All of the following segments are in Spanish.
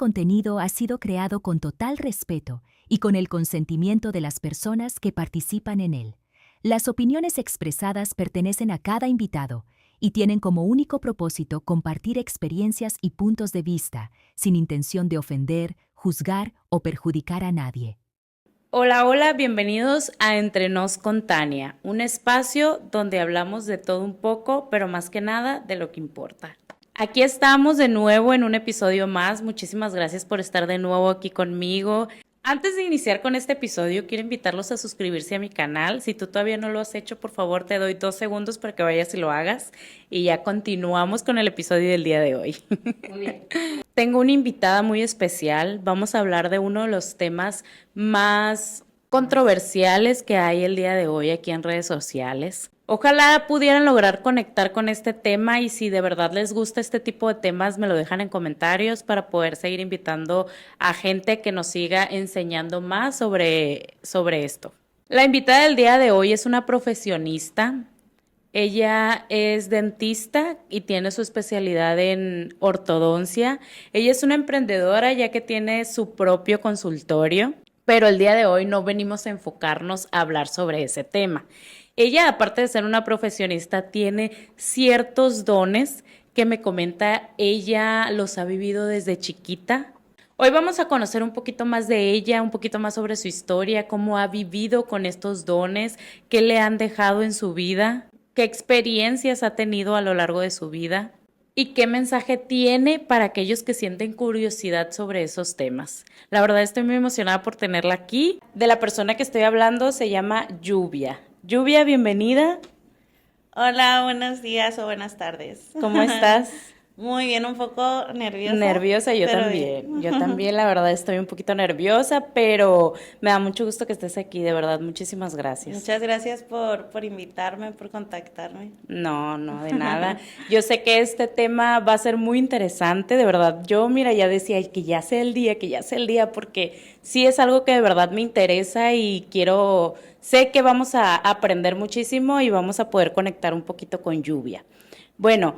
contenido ha sido creado con total respeto y con el consentimiento de las personas que participan en él. Las opiniones expresadas pertenecen a cada invitado y tienen como único propósito compartir experiencias y puntos de vista, sin intención de ofender, juzgar o perjudicar a nadie. Hola, hola, bienvenidos a Entre Nos con Tania, un espacio donde hablamos de todo un poco, pero más que nada de lo que importa. Aquí estamos de nuevo en un episodio más. Muchísimas gracias por estar de nuevo aquí conmigo. Antes de iniciar con este episodio, quiero invitarlos a suscribirse a mi canal. Si tú todavía no lo has hecho, por favor, te doy 2 segundos para que vayas y lo hagas. Y ya continuamos con el episodio del día de hoy. Muy bien. Tengo una invitada muy especial. Vamos a hablar de uno de los temas más controversiales que hay el día de hoy aquí en redes sociales. Ojalá pudieran lograr conectar con este tema y si de verdad les gusta este tipo de temas me lo dejan en comentarios para poder seguir invitando a gente que nos siga enseñando más sobre esto. La invitada del día de hoy es una profesionista. Ella es dentista y tiene su especialidad en ortodoncia. Ella es una emprendedora ya que tiene su propio consultorio, pero el día de hoy no venimos a enfocarnos a hablar sobre ese tema. Ella, aparte de ser una profesionista, tiene ciertos dones que me comenta, ella los ha vivido desde chiquita. Hoy vamos a conocer un poquito más de ella, un poquito más sobre su historia, cómo ha vivido con estos dones, qué le han dejado en su vida, qué experiencias ha tenido a lo largo de su vida y qué mensaje tiene para aquellos que sienten curiosidad sobre esos temas. La verdad estoy muy emocionada por tenerla aquí. De la persona que estoy hablando se llama Lluvia. Lluvia, bienvenida. Hola, buenos días o buenas tardes. ¿Cómo estás? Muy bien, un poco nerviosa. Nerviosa, yo pero también. bien. Yo también, la verdad, estoy un poquito nerviosa, pero me da mucho gusto que estés aquí, de verdad. Muchísimas gracias. Muchas gracias por invitarme, por contactarme. No, no, de nada. Yo sé que este tema va a ser muy interesante, de verdad. Yo, mira, ya decía "Ay, que ya sea el día, porque sí es algo que de verdad me interesa y sé que vamos a aprender muchísimo y vamos a poder conectar un poquito con Lluvia. Bueno,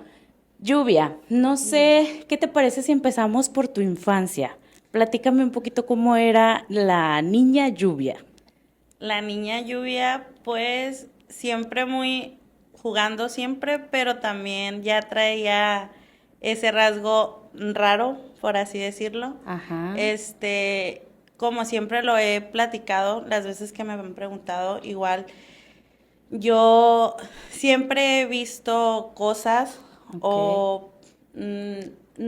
Lluvia, no sé, ¿qué te parece si empezamos por tu infancia? Platícame un poquito cómo era la niña Lluvia. La niña Lluvia, pues siempre muy jugando siempre, pero también ya traía ese rasgo raro, por así decirlo. Ajá. Como siempre lo he platicado, las veces que me han preguntado, igual yo siempre he visto cosas o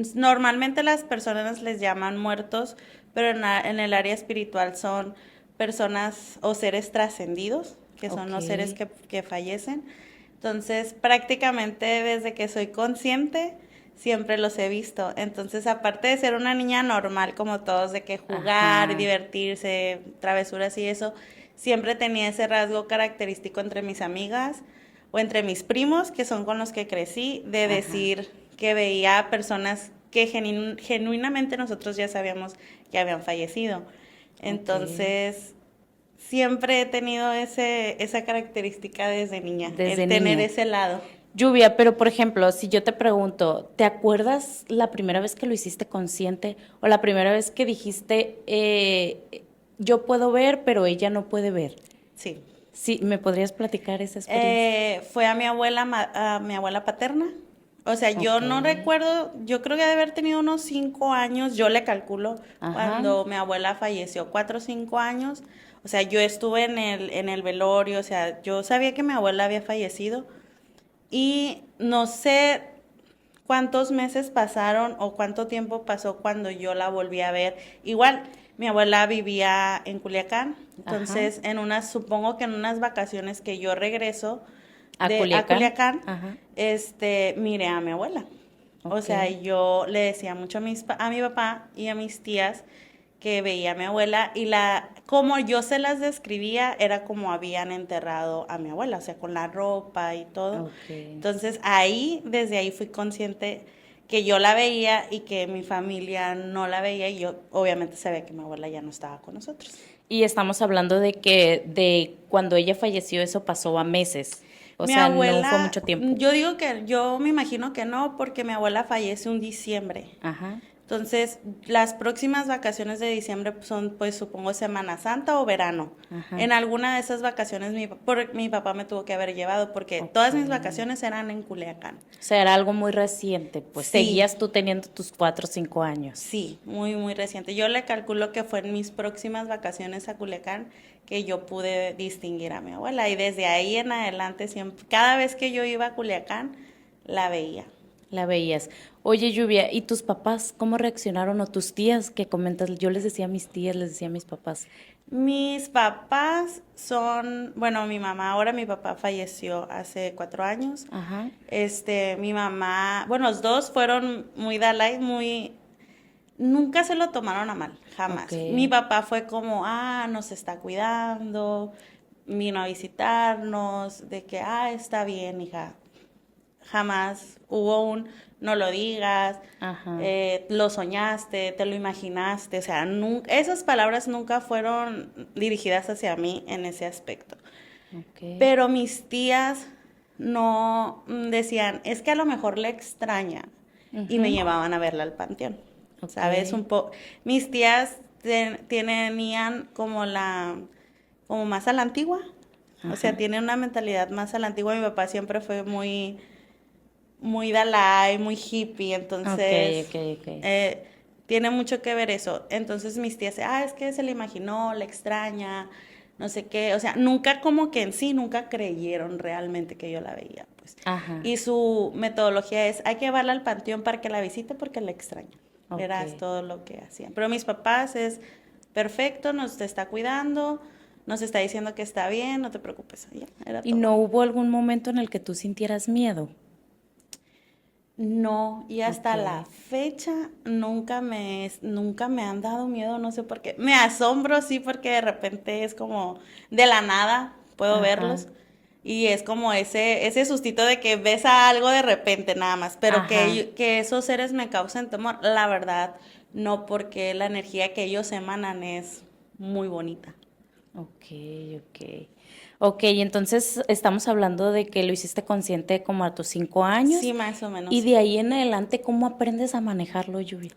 normalmente las personas les llaman muertos, pero en el área espiritual son personas o seres trascendidos, que son los seres que fallecen. Entonces, prácticamente desde que soy consciente, siempre los he visto. Entonces, aparte de ser una niña normal como todos, de que jugar, Ajá. divertirse, travesuras y eso, siempre tenía ese rasgo característico entre mis amigas o entre mis primos, que son con los que crecí, de Ajá. decir que veía personas que genuinamente nosotros ya sabíamos que habían fallecido. Entonces, siempre he tenido esa característica desde niña, Desde el tener niña. ese lado. Lluvia, pero por ejemplo, si yo te pregunto, ¿te acuerdas la primera vez que lo hiciste consciente o la primera vez que dijiste, yo puedo ver, pero ella no puede ver? Sí. Sí, ¿me podrías platicar esa experiencia? Fue a mi abuela paterna. O sea, yo no recuerdo, yo creo que debe haber tenido unos 5 años, yo le calculo, cuando mi abuela falleció, 4 o 5 años. O sea, yo estuve en el velorio, o sea, yo sabía que mi abuela había fallecido y no sé cuántos meses pasaron o cuánto tiempo pasó cuando yo la volví a ver. Igual, mi abuela vivía en Culiacán, entonces supongo que en unas vacaciones que yo regreso ¿A Culiacán, Ajá. Miré a mi abuela. O sea, yo le decía mucho a mi papá y a mis tías que veía a mi abuela y como yo se las describía era como habían enterrado a mi abuela, o sea, con la ropa y todo. Entonces desde ahí fui consciente que yo la veía y que mi familia no la veía y yo obviamente sabía que mi abuela ya no estaba con nosotros. Y estamos hablando de cuando ella falleció, eso pasó a meses. O Mi sea, abuela, no fue mucho tiempo. yo me imagino que no, porque mi abuela fallece un diciembre. Ajá. Entonces, las próximas vacaciones de diciembre pues, son, pues supongo, Semana Santa o verano. Ajá. En alguna de esas vacaciones mi papá me tuvo que haber llevado porque todas mis vacaciones eran en Culiacán. O sea, era algo muy reciente, pues Sí. seguías tú teniendo tus 4 o 5 años. Sí, muy, muy reciente. Yo le calculo que fue en mis próximas vacaciones a Culiacán que yo pude distinguir a mi abuela. Y desde ahí en adelante, siempre, cada vez que yo iba a Culiacán, la veía. La veías. Oye, Lluvia, ¿y tus papás cómo reaccionaron? O tus tías que comentas, yo les decía a mis tías, les decía a mis papás. Mis papás son, bueno, mi mamá, ahora mi papá falleció hace 4 años. Ajá. Mi mamá, bueno, los dos fueron muy Dalai, muy, nunca se lo tomaron a mal, jamás. Ok. Mi papá fue como, nos está cuidando, vino a visitarnos, de que, está bien, hija. Jamás hubo no lo digas, Ajá. lo soñaste, te lo imaginaste, o sea, esas palabras nunca fueron dirigidas hacia mí en ese aspecto. Ok. Pero mis tías no decían, es que a lo mejor le extraña, y me llevaban a verla al panteón, Ok. ¿sabes? Mis tías tenían como más a la antigua, o sea, Ajá. tienen una mentalidad más a la antigua. Mi papá siempre fue muy Dalai, muy hippie, entonces Ok. tiene mucho que ver eso. Entonces mis tías, es que se le imaginó, le extraña, no sé qué, o sea, nunca como que en sí, nunca creyeron realmente que yo la veía, pues. Ajá. Y su metodología es, hay que llevarla al panteón para que la visite porque le extraña. Ok. Era todo lo que hacían. Pero mis papás es perfecto, nos está cuidando, nos está diciendo que está bien, no te preocupes. Ya, era ¿Y todo. no hubo algún momento en el que tú sintieras miedo? No, y hasta Ok. la fecha nunca me han dado miedo, no sé por qué. Me asombro, sí, porque de repente es como de la nada puedo Ajá. verlos y es como ese sustito de que ves a algo de repente nada más, pero Ajá. que esos seres me causen temor, la verdad, no, porque la energía que ellos emanan es muy bonita. Ok. Ok, entonces estamos hablando de que lo hiciste consciente como a tus 5 años. Sí, más o menos. Y Sí. de ahí en adelante, ¿cómo aprendes a manejarlo, Lluvia?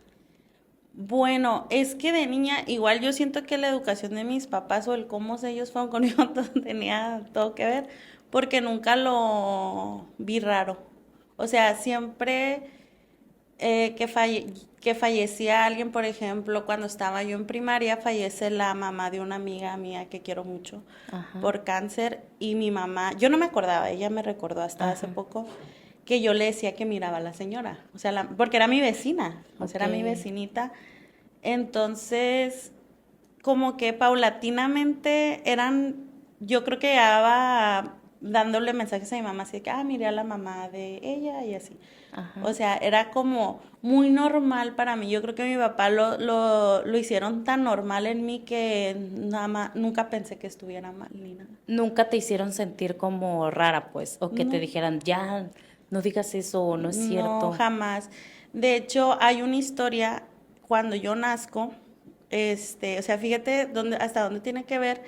Bueno, es que de niña, igual yo siento que la educación de mis papás o el cómo ellos fueron conmigo tenía todo que ver, porque nunca lo vi raro. O sea, siempre que fallecía alguien, por ejemplo, cuando estaba yo en primaria, fallece la mamá de una amiga mía que quiero mucho Ajá. por cáncer y mi mamá, yo no me acordaba, ella me recordó hasta hace Ajá. poco que yo le decía que miraba a la señora, o sea, porque era mi vecina, o sea, era mi Ok. vecinita. Entonces, como que paulatinamente yo creo que llevaba dándole mensajes a mi mamá, así de que, miré a la mamá de ella y así. Ajá. O sea, era como muy normal para mí. Yo creo que mi papá lo hicieron tan normal en mí que nada más, nunca pensé que estuviera mal ni nada. Nunca te hicieron sentir como rara, pues, o que te No. dijeran, ya, no digas eso, o no es No, cierto. jamás. De hecho, hay una historia cuando yo nazco, o sea, fíjate hasta dónde tiene que ver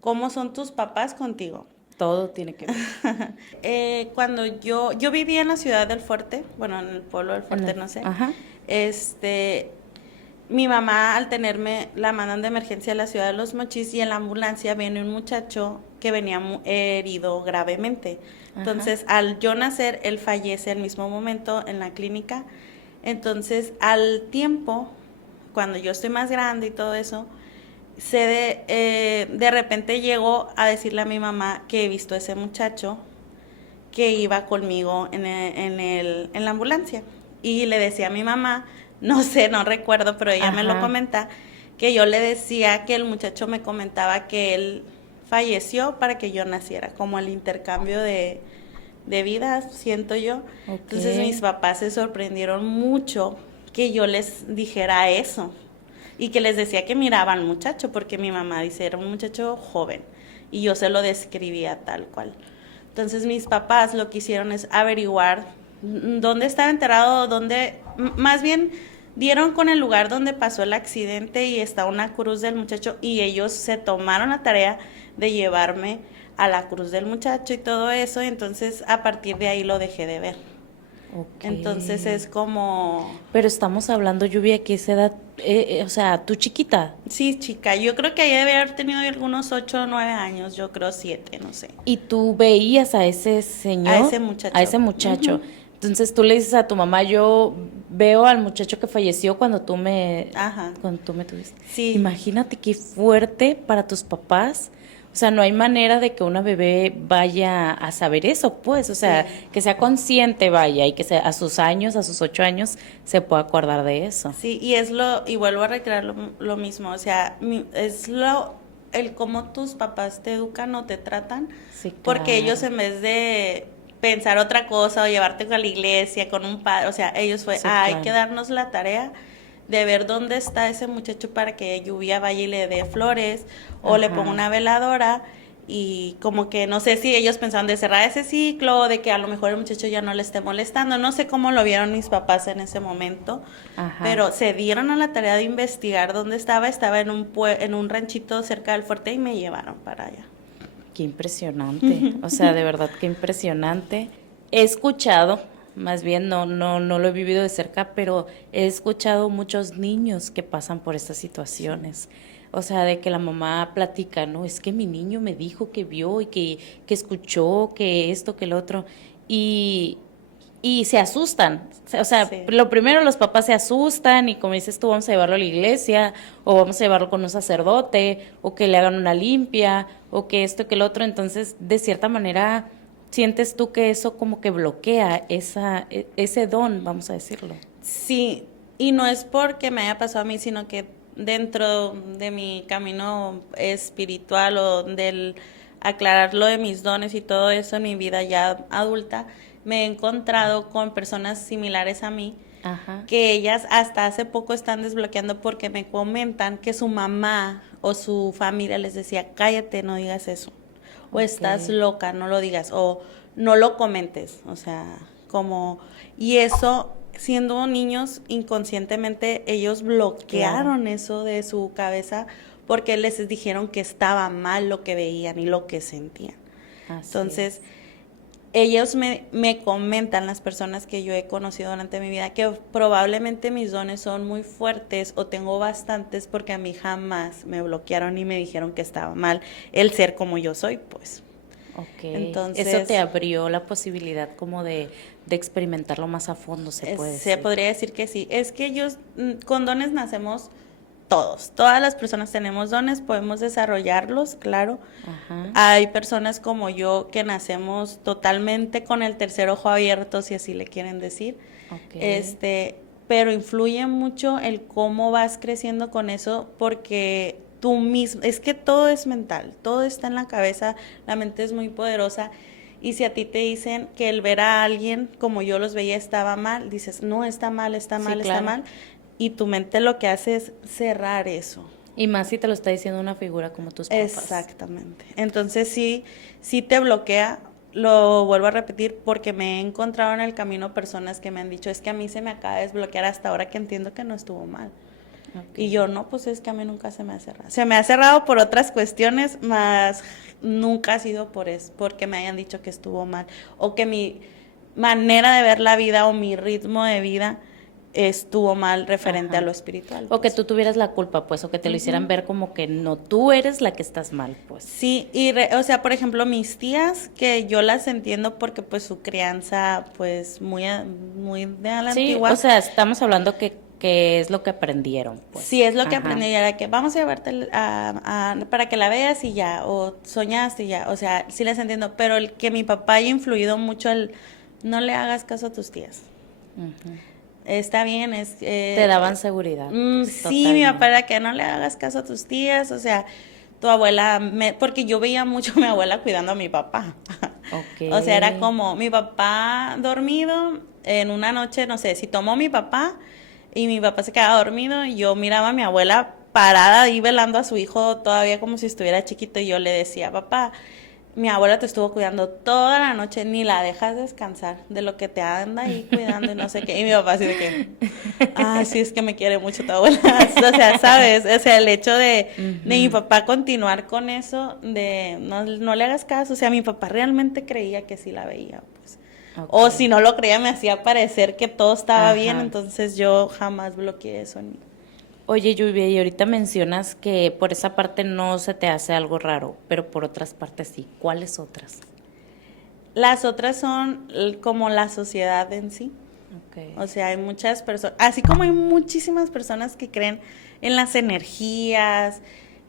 cómo son tus papás contigo. Todo tiene que ver. Cuando yo vivía en la ciudad del Fuerte, bueno, en el pueblo del Fuerte, no sé. Ajá. Mi mamá al tenerme la mandan de emergencia a la ciudad de Los Mochis y en la ambulancia viene un muchacho que venía herido gravemente. Entonces, al yo nacer, él fallece al mismo momento en la clínica. Entonces, al tiempo, cuando yo estoy más grande y todo eso, de repente llego a decirle a mi mamá que he visto a ese muchacho que iba conmigo en la ambulancia. Y le decía a mi mamá, no sé, no recuerdo, pero ella me lo comenta, que yo le decía que el muchacho me comentaba que él falleció para que yo naciera, como el intercambio de vidas, siento yo. Ok. Entonces mis papás se sorprendieron mucho que yo les dijera eso y que les decía que miraba al muchacho, porque mi mamá dice, era un muchacho joven y yo se lo describía tal cual. Entonces mis papás lo que hicieron es averiguar dónde estaba enterrado, más bien dieron con el lugar donde pasó el accidente y está una cruz del muchacho y ellos se tomaron la tarea de llevarme a la cruz del muchacho y todo eso, entonces a partir de ahí lo dejé de ver. Ok. Entonces es como, Pero estamos hablando, Lluvia, que esa edad, o sea, tú chiquita. sí, chica, yo creo que ella debe haber tenido algunos 8 o 9 años, yo creo 7, no sé. Y tú veías a ese señor, A ese muchacho. a ese muchacho. Entonces tú le dices a tu mamá, yo veo al muchacho que falleció Ajá. cuando tú me tuviste. Sí. Imagínate qué fuerte para tus papás. O sea, no hay manera de que una bebé vaya a saber eso, pues. O sea, Sí. que sea consciente, vaya, y que sea, a sus años, a sus 8 años, se pueda acordar de eso. Sí, y vuelvo a recrear lo mismo, o sea, el cómo tus papás te educan o te tratan, Sí, porque claro. ellos en vez de pensar otra cosa o llevarte a la iglesia con un padre, o sea, ellos fue, Sí, hay claro. que darnos la tarea de ver dónde está ese muchacho para que Lluvia vaya y le dé flores o le Ajá. ponga una veladora. Y como que no sé si ellos pensaban de cerrar ese ciclo, de que a lo mejor el muchacho ya no le esté molestando, no sé cómo lo vieron mis papás en ese momento, Ajá. pero se dieron a la tarea de investigar dónde estaba en en un ranchito cerca del fuerte y me llevaron para allá. Qué impresionante, o sea, de verdad, qué impresionante. He escuchado, más bien no lo he vivido de cerca, pero he escuchado muchos niños que pasan por estas situaciones. O sea, de que la mamá platica, no, es que mi niño me dijo que vio y que escuchó, que esto, que lo otro, y, y se asustan. O sea, Sí. lo primero los papás se asustan y como dices tú, vamos a llevarlo a la iglesia o vamos a llevarlo con un sacerdote o que le hagan una limpia o que esto, que lo otro. Entonces, de cierta manera, sientes tú que eso como que bloquea ese don, vamos a decirlo. Sí, y no es porque me haya pasado a mí, sino que dentro de mi camino espiritual o del aclarar lo de mis dones y todo eso en mi vida ya adulta, me he encontrado con personas similares a mí, Ajá. que ellas hasta hace poco están desbloqueando porque me comentan que su mamá o su familia les decía, cállate, no digas eso, o Ok. estás loca, no lo digas, o no lo comentes, o sea, como, y eso, siendo niños, inconscientemente ellos bloquearon eso de su cabeza porque les dijeron que estaba mal lo que veían y lo que sentían. Así Entonces, ellos me comentan, las personas que yo he conocido durante mi vida, que probablemente mis dones son muy fuertes o tengo bastantes porque a mí jamás me bloquearon y me dijeron que estaba mal el ser como yo soy, pues. Ok. Entonces, Eso te abrió la posibilidad como de experimentarlo más a fondo, se puede se decir. podría decir que sí. Es que ellos, con dones nacemos todos. Todas las personas tenemos dones, podemos desarrollarlos, claro. Ajá. Hay personas como yo que nacemos totalmente con el tercer ojo abierto, si así le quieren decir. Ok. Pero influye mucho el cómo vas creciendo con eso, porque tú mismo, es que todo es mental, todo está en la cabeza, la mente es muy poderosa. Y si a ti te dicen que el ver a alguien como yo los veía estaba mal, dices, no, está mal, está Sí, mal, está claro. mal. Y tu mente lo que hace es cerrar eso. Y más si te lo está diciendo una figura como tus papás. Exactamente. Entonces sí te bloquea, lo vuelvo a repetir, porque me he encontrado en el camino personas que me han dicho, es que a mí se me acaba de desbloquear hasta ahora que entiendo que no estuvo mal. Ok. Y yo, no, pues es que a mí nunca se me ha cerrado. Se me ha cerrado por otras cuestiones, más nunca ha sido porque me hayan dicho que estuvo mal. O que mi manera de ver la vida o mi ritmo de vida estuvo mal referente Ajá. a lo espiritual. O que pues. tú tuvieras la culpa, pues, o que te lo hicieran ver como que no, tú eres la que estás mal, pues. Sí, o sea, por ejemplo, mis tías, que yo las entiendo porque pues su crianza, pues muy de a la Sí, antigua. o sea, estamos hablando que es lo que aprendieron, pues. Sí, es lo que Ajá. aprendí, era que vamos a llevarte para que la veas y ya, o soñaste y ya, o sea, sí les entiendo, pero el que mi papá haya influido mucho no le hagas caso a tus tías. Ujú. Está bien, Te daban seguridad. Pues, sí, mi papá totalmente. era que no le hagas caso a tus tías, o sea, tu abuela, porque yo veía mucho a mi abuela cuidando a mi papá. Ok. O sea, era como mi papá dormido en una noche, no sé, si tomó mi papá y mi papá se quedaba dormido y yo miraba a mi abuela parada ahí velando a su hijo todavía como si estuviera chiquito y yo le decía, papá, mi abuela te estuvo cuidando toda la noche, ni la dejas descansar de lo que te anda ahí cuidando y no sé qué. Y mi papá así de que, sí, es que me quiere mucho tu abuela. O sea, ¿sabes? O sea, el hecho de mi papá continuar con eso, de no le hagas caso. O sea, mi papá realmente creía que sí la veía, pues. O Ok. si no lo creía, me hacía parecer que todo estaba bien, Ajá. entonces yo jamás bloqueé eso en mí. Oye, Lluvia, y ahorita mencionas que por esa parte no se te hace algo raro, pero por otras partes sí. ¿Cuáles otras? Las otras son como la sociedad en sí. Ok. O sea, hay muchas personas, así como hay muchísimas personas que creen en las energías,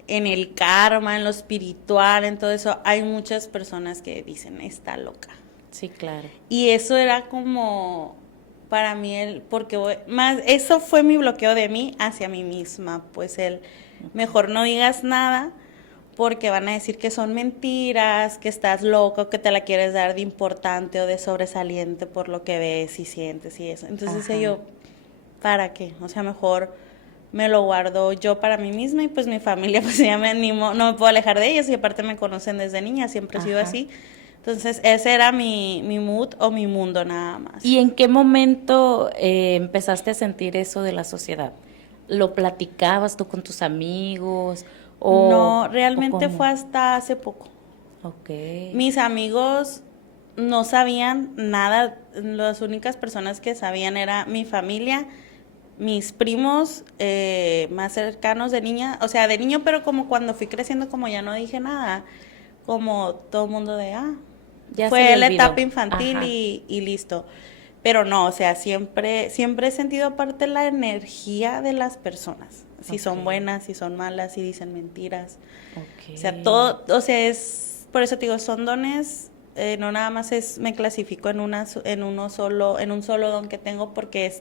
en el karma, en lo espiritual, en todo eso, hay muchas personas que dicen, está loca. Sí, claro. Y eso era como para mí más eso fue mi bloqueo de mí hacia mí misma, pues mejor no digas nada porque van a decir que son mentiras, que estás loco, que te la quieres dar de importante o de sobresaliente por lo que ves y sientes y eso. Entonces decía Ajá. yo, ¿para qué? O sea, mejor me lo guardo yo para mí misma y pues mi familia, pues ya me animo, no me puedo alejar de ellos y aparte me conocen desde niña, siempre he sido Ajá. así. Entonces ese era mi mood o mi mundo nada más. ¿Y en qué momento empezaste a sentir eso de la sociedad? ¿Lo platicabas tú con tus amigos No, o realmente cómo? fue hasta hace poco. Ok. Mis amigos no sabían nada, las únicas personas que sabían era mi familia, mis primos más cercanos de niña, o sea, de niño, pero como cuando fui creciendo, como ya no dije nada, como todo el mundo Ya se le fue la olvidó. etapa infantil Ajá. y listo. Pero no, o sea, siempre he sentido aparte la energía de las personas, si son Ok. buenas, si son malas, si dicen mentiras. Ok. O sea, todo, o sea, por eso te digo, son dones, no nada más me clasifico en un solo don que tengo porque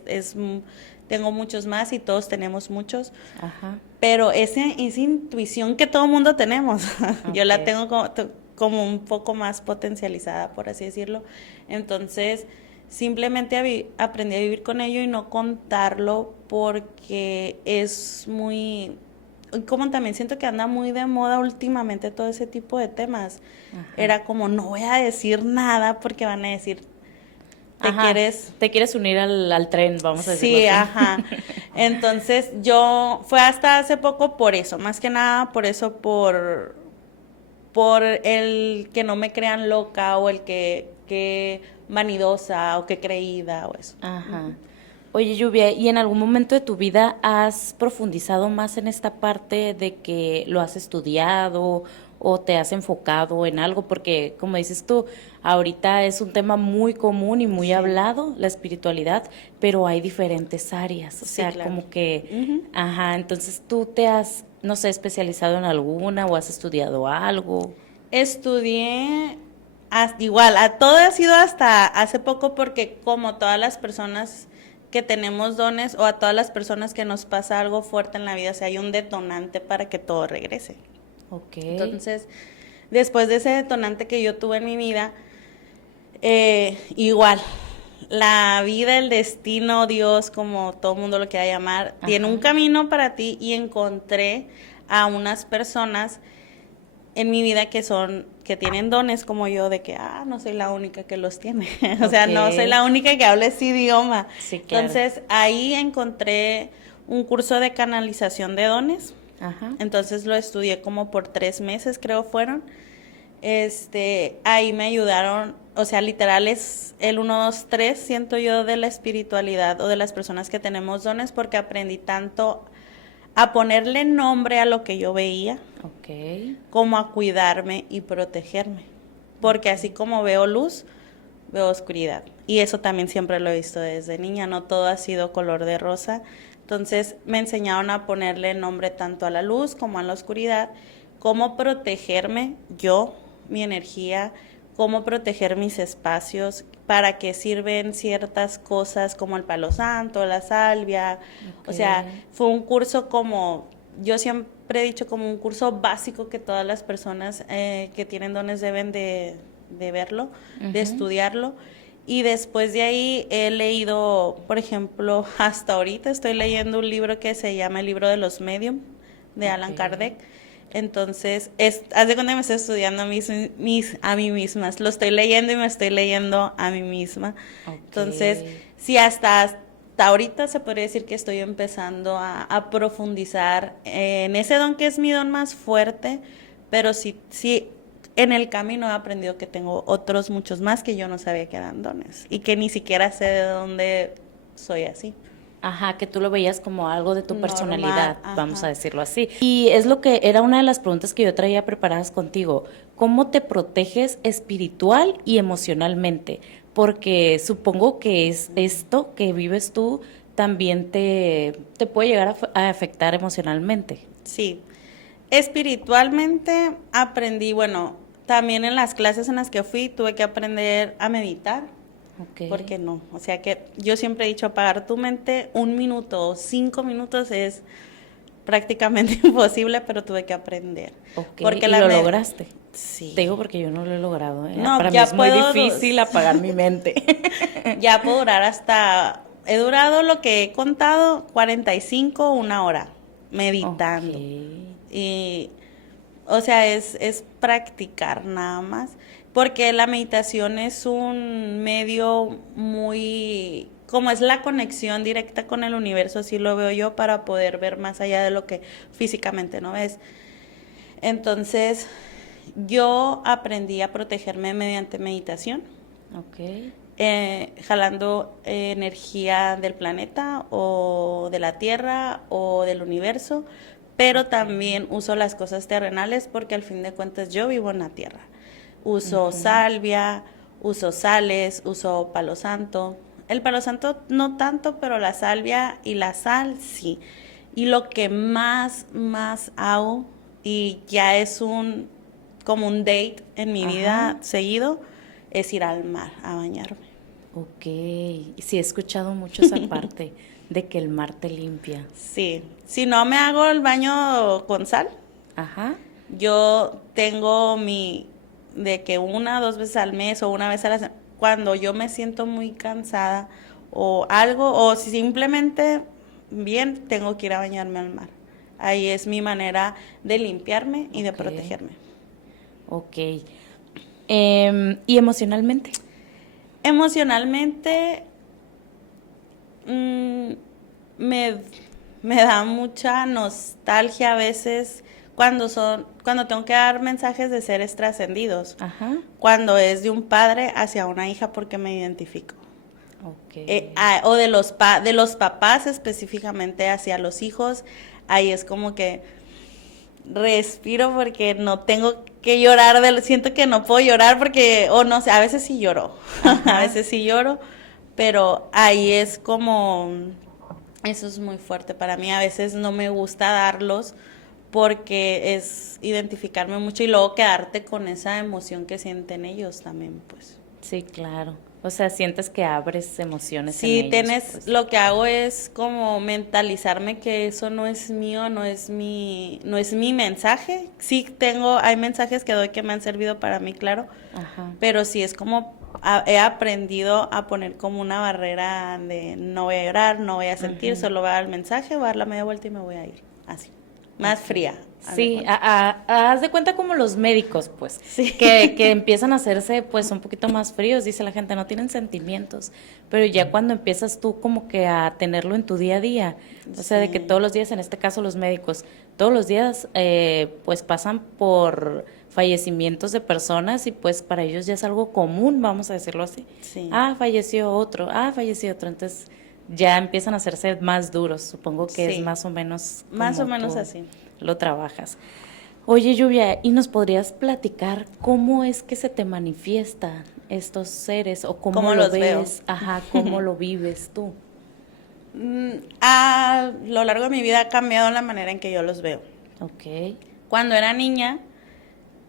tengo muchos más y todos tenemos muchos, Ajá. pero esa intuición que todo mundo tenemos, yo la Ok. tengo como un poco más potencializada, por así decirlo. Entonces, simplemente aprendí a vivir con ello y no contarlo porque es muy, como también siento que anda muy de moda últimamente todo ese tipo de temas. Ajá. Era como, no voy a decir nada porque van a decir, te Ajá. quieres. Te quieres unir al tren, vamos a decirlo Sí, así. ajá. Entonces fue hasta hace poco por eso, más que nada por eso, por el que no me crean loca o el que vanidosa o que creída o eso. Ajá. Oye, Lluvia, ¿y en algún momento de tu vida has profundizado más en esta parte de que lo has estudiado o te has enfocado en algo? Porque, como dices tú, ahorita es un tema muy común y muy Sí. hablado, la espiritualidad, pero hay diferentes áreas. O Sí, sea, claro. como que, Ujú. ajá, entonces tú te has, no sé, especializado en alguna o has estudiado algo. Estudié igual, a todo ha sido hasta hace poco porque como todas las personas que tenemos dones o a todas las personas que nos pasa algo fuerte en la vida, o sea, hay un detonante para que todo regrese. Ok. Entonces, después de ese detonante que yo tuve en mi vida, igual, la vida, el destino, Dios, como todo el mundo lo quiera llamar, tiene un Ajá. camino para ti y encontré a unas personas en mi vida que tienen dones como yo, de que, no soy la única que los tiene. O sea, no soy Ok. la única que habla ese idioma. Sí, claro. Entonces, ahí encontré un curso de canalización de dones. Ajá. Entonces lo estudié como por 3 meses, creo fueron. Ahí me ayudaron, o sea, literal es el 1, 2, 3, siento yo, de la espiritualidad o de las personas que tenemos dones, porque aprendí tanto a ponerle nombre a lo que yo veía, Ok. como a cuidarme y protegerme. Porque así como veo luz, veo oscuridad. Y eso también siempre lo he visto desde niña, no todo ha sido color de rosa. Entonces me enseñaron a ponerle nombre tanto a la luz como a la oscuridad, cómo protegerme yo, mi energía, cómo proteger mis espacios, para qué sirven ciertas cosas como el palo santo, la salvia. Ok. O sea, fue un curso como, yo siempre he dicho, como un curso básico que todas las personas que tienen dones deben de verlo, de Ujú. estudiarlo. Y después de ahí he leído, por ejemplo, hasta ahorita estoy leyendo un libro que se llama El libro de los medium, de Allan Ok. Kardec. Entonces, haz de cuenta que me estoy estudiando a mí misma. Lo estoy leyendo y me estoy leyendo a mí misma. Ok. Entonces, sí, hasta ahorita se podría decir que estoy empezando a profundizar en ese don que es mi don más fuerte, pero sí, en el camino he aprendido que tengo otros muchos más que yo no sabía que eran dones y que ni siquiera sé de dónde soy así. Ajá, que tú lo veías como algo de tu Normal, personalidad, ajá. vamos a decirlo así. Y es lo que era una de las preguntas que yo traía preparadas contigo. ¿Cómo te proteges espiritual y emocionalmente? Porque supongo que es esto que vives tú también te puede llegar a afectar emocionalmente. Sí, espiritualmente aprendí, bueno, también en las clases en las que fui tuve que aprender a meditar, Ok. porque no, o sea que yo siempre he dicho apagar tu mente 1 minuto o 5 minutos es prácticamente imposible, pero tuve que aprender. Ok, Porque y la lo me- lograste. Sí. Te digo porque yo no lo he logrado, ¿eh? No, Para mí ya es muy puedo, difícil apagar mi mente. ya puedo durar hasta, he durado lo que he contado, 45, 1 hora, meditando. Ok. Y, o sea, es practicar nada más, porque la meditación es un medio muy, como es la conexión directa con el universo, así lo veo yo, para poder ver más allá de lo que físicamente no ves. Entonces, yo aprendí a protegerme mediante meditación, Ok. jalando energía del planeta o de la Tierra o del universo, pero también uso las cosas terrenales porque al fin de cuentas yo vivo en la Tierra. Uso salvia, uso sales, uso palo santo. El palo santo no tanto, pero la salvia y la sal sí. Y lo que más hago, y ya es como un date en mi vida Ajá. seguido, es ir al mar a bañarme. Ok, sí he escuchado mucho esa parte de que el mar te limpia. Sí, si no me hago el baño con sal, Ajá, yo tengo de que 1 o 2 veces al mes o una vez a la semana, cuando yo me siento muy cansada o algo, o si simplemente bien, tengo que ir a bañarme al mar. Ahí es mi manera de limpiarme y de ok, protegerme. ok. ¿Y emocionalmente? Emocionalmente, mm, me, me da mucha nostalgia a veces cuando tengo que dar mensajes de seres trascendidos, Ajá, cuando es de un padre hacia una hija porque me identifico. ok. O de los papás específicamente hacia los hijos, ahí es como que respiro porque no tengo que llorar, siento que no puedo llorar porque, o no sé, a veces sí lloro, a Ajá. veces sí lloro, pero ahí es como, eso es muy fuerte para mí, a veces no me gusta darlos porque es identificarme mucho y luego quedarte con esa emoción que sienten ellos también, pues. Sí, claro. O sea, sientes que abres emociones en Sí, ellos, pues. lo que hago es como mentalizarme que eso no es mío, no es mi mensaje. Sí hay mensajes que doy que me han servido para mí, claro, Ajá. pero sí es como he aprendido a poner como una barrera de no voy a llorar, no voy a sentir, solo voy a dar el mensaje, voy a dar la media vuelta y me voy a ir, así, más fría. Haz de Sí, cuenta. haz de cuenta como los médicos, pues, Sí. que empiezan a hacerse pues un poquito más fríos, dice la gente, no tienen sentimientos, pero ya cuando empiezas tú como que a tenerlo en tu día a día, o sea, de que Sí. todos los días, en este caso los médicos, todos los días pues pasan por fallecimientos de personas y pues para ellos ya es algo común, vamos a decirlo así. Sí. Falleció otro, falleció otro, entonces ya empiezan a hacerse más duros, supongo que es Sí. más o menos Más o como menos tú así. lo trabajas. Oye, Lluvia, ¿y nos podrías platicar cómo es que se te manifiestan estos seres o cómo ¿Cómo lo los veo? ves? Ajá, ¿cómo lo vives tú? A lo largo de mi vida ha cambiado la manera en que yo los veo. Ok, Cuando era niña,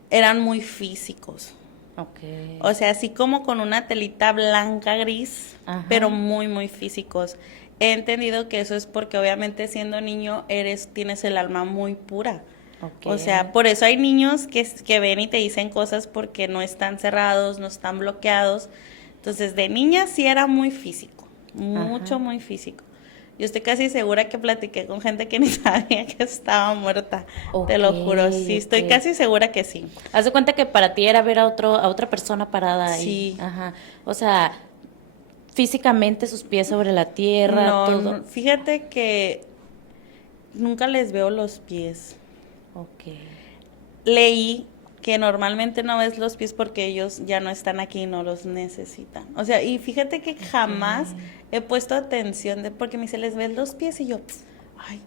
eran muy físicos. ok. O sea, así como con una telita blanca gris, Ajá. pero muy físicos. He entendido que eso es porque obviamente siendo niño tienes el alma muy pura. Ok. O sea, por eso hay niños que ven y te dicen cosas porque no están cerrados, no están bloqueados. Entonces, de niña sí era muy físico, Ajá. muy físico. Yo estoy casi segura que platiqué con gente que ni sabía que estaba muerta, te lo juro, sí, estoy Ok. casi segura que sí. Haz de cuenta que para ti era ver a otra persona parada ahí. Sí. Ajá. O sea, físicamente sus pies sobre la tierra, No, todo. no, fíjate que nunca les veo los pies. Ok. Leí que normalmente no ves los pies porque ellos ya no están aquí y no los necesitan. O sea, y fíjate que jamás he puesto atención porque me dice, ¿les ves los pies? Y yo, ay,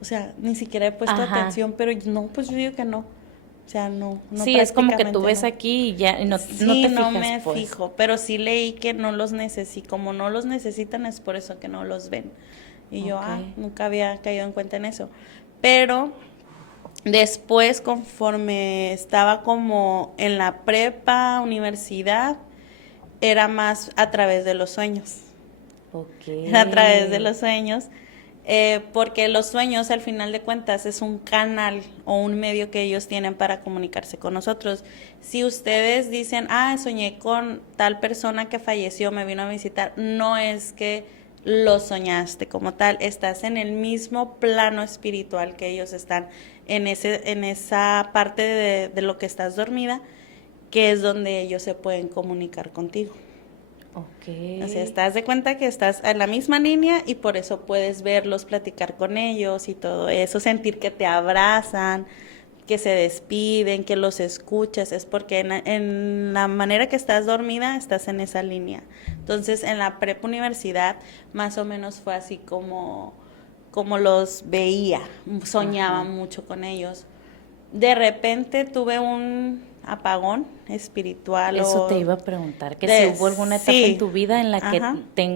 o sea, ni siquiera he puesto atención, pero no, pues yo digo que no. O sea, no, sí, es como que tú ves aquí y ya no, sí, no te fijas, no me pues. fijo, pero sí leí que no los necesitan, como no los necesitan es por eso que no los ven. Y yo, nunca había caído en cuenta en eso. Pero después, conforme estaba como en la prepa, universidad, era más a través de los sueños. Era a través de los sueños. Porque los sueños al final de cuentas es un canal o un medio que ellos tienen para comunicarse con nosotros. Si ustedes dicen, soñé con tal persona que falleció, me vino a visitar, no es que lo soñaste como tal, estás en el mismo plano espiritual que ellos están, en esa parte de lo que estás dormida, que es donde ellos se pueden comunicar contigo. Okay. O sea, estás de cuenta que estás en la misma línea y por eso puedes verlos, platicar con ellos y todo eso, sentir que te abrazan, que se despiden, que los escuchas, es porque en la manera que estás dormida estás en esa línea. Entonces, en la prepa universidad más o menos fue así como los veía, soñaba mucho con ellos. De repente tuve un apagón espiritual. Eso te iba a preguntar, que si hubo alguna etapa en tu vida en la que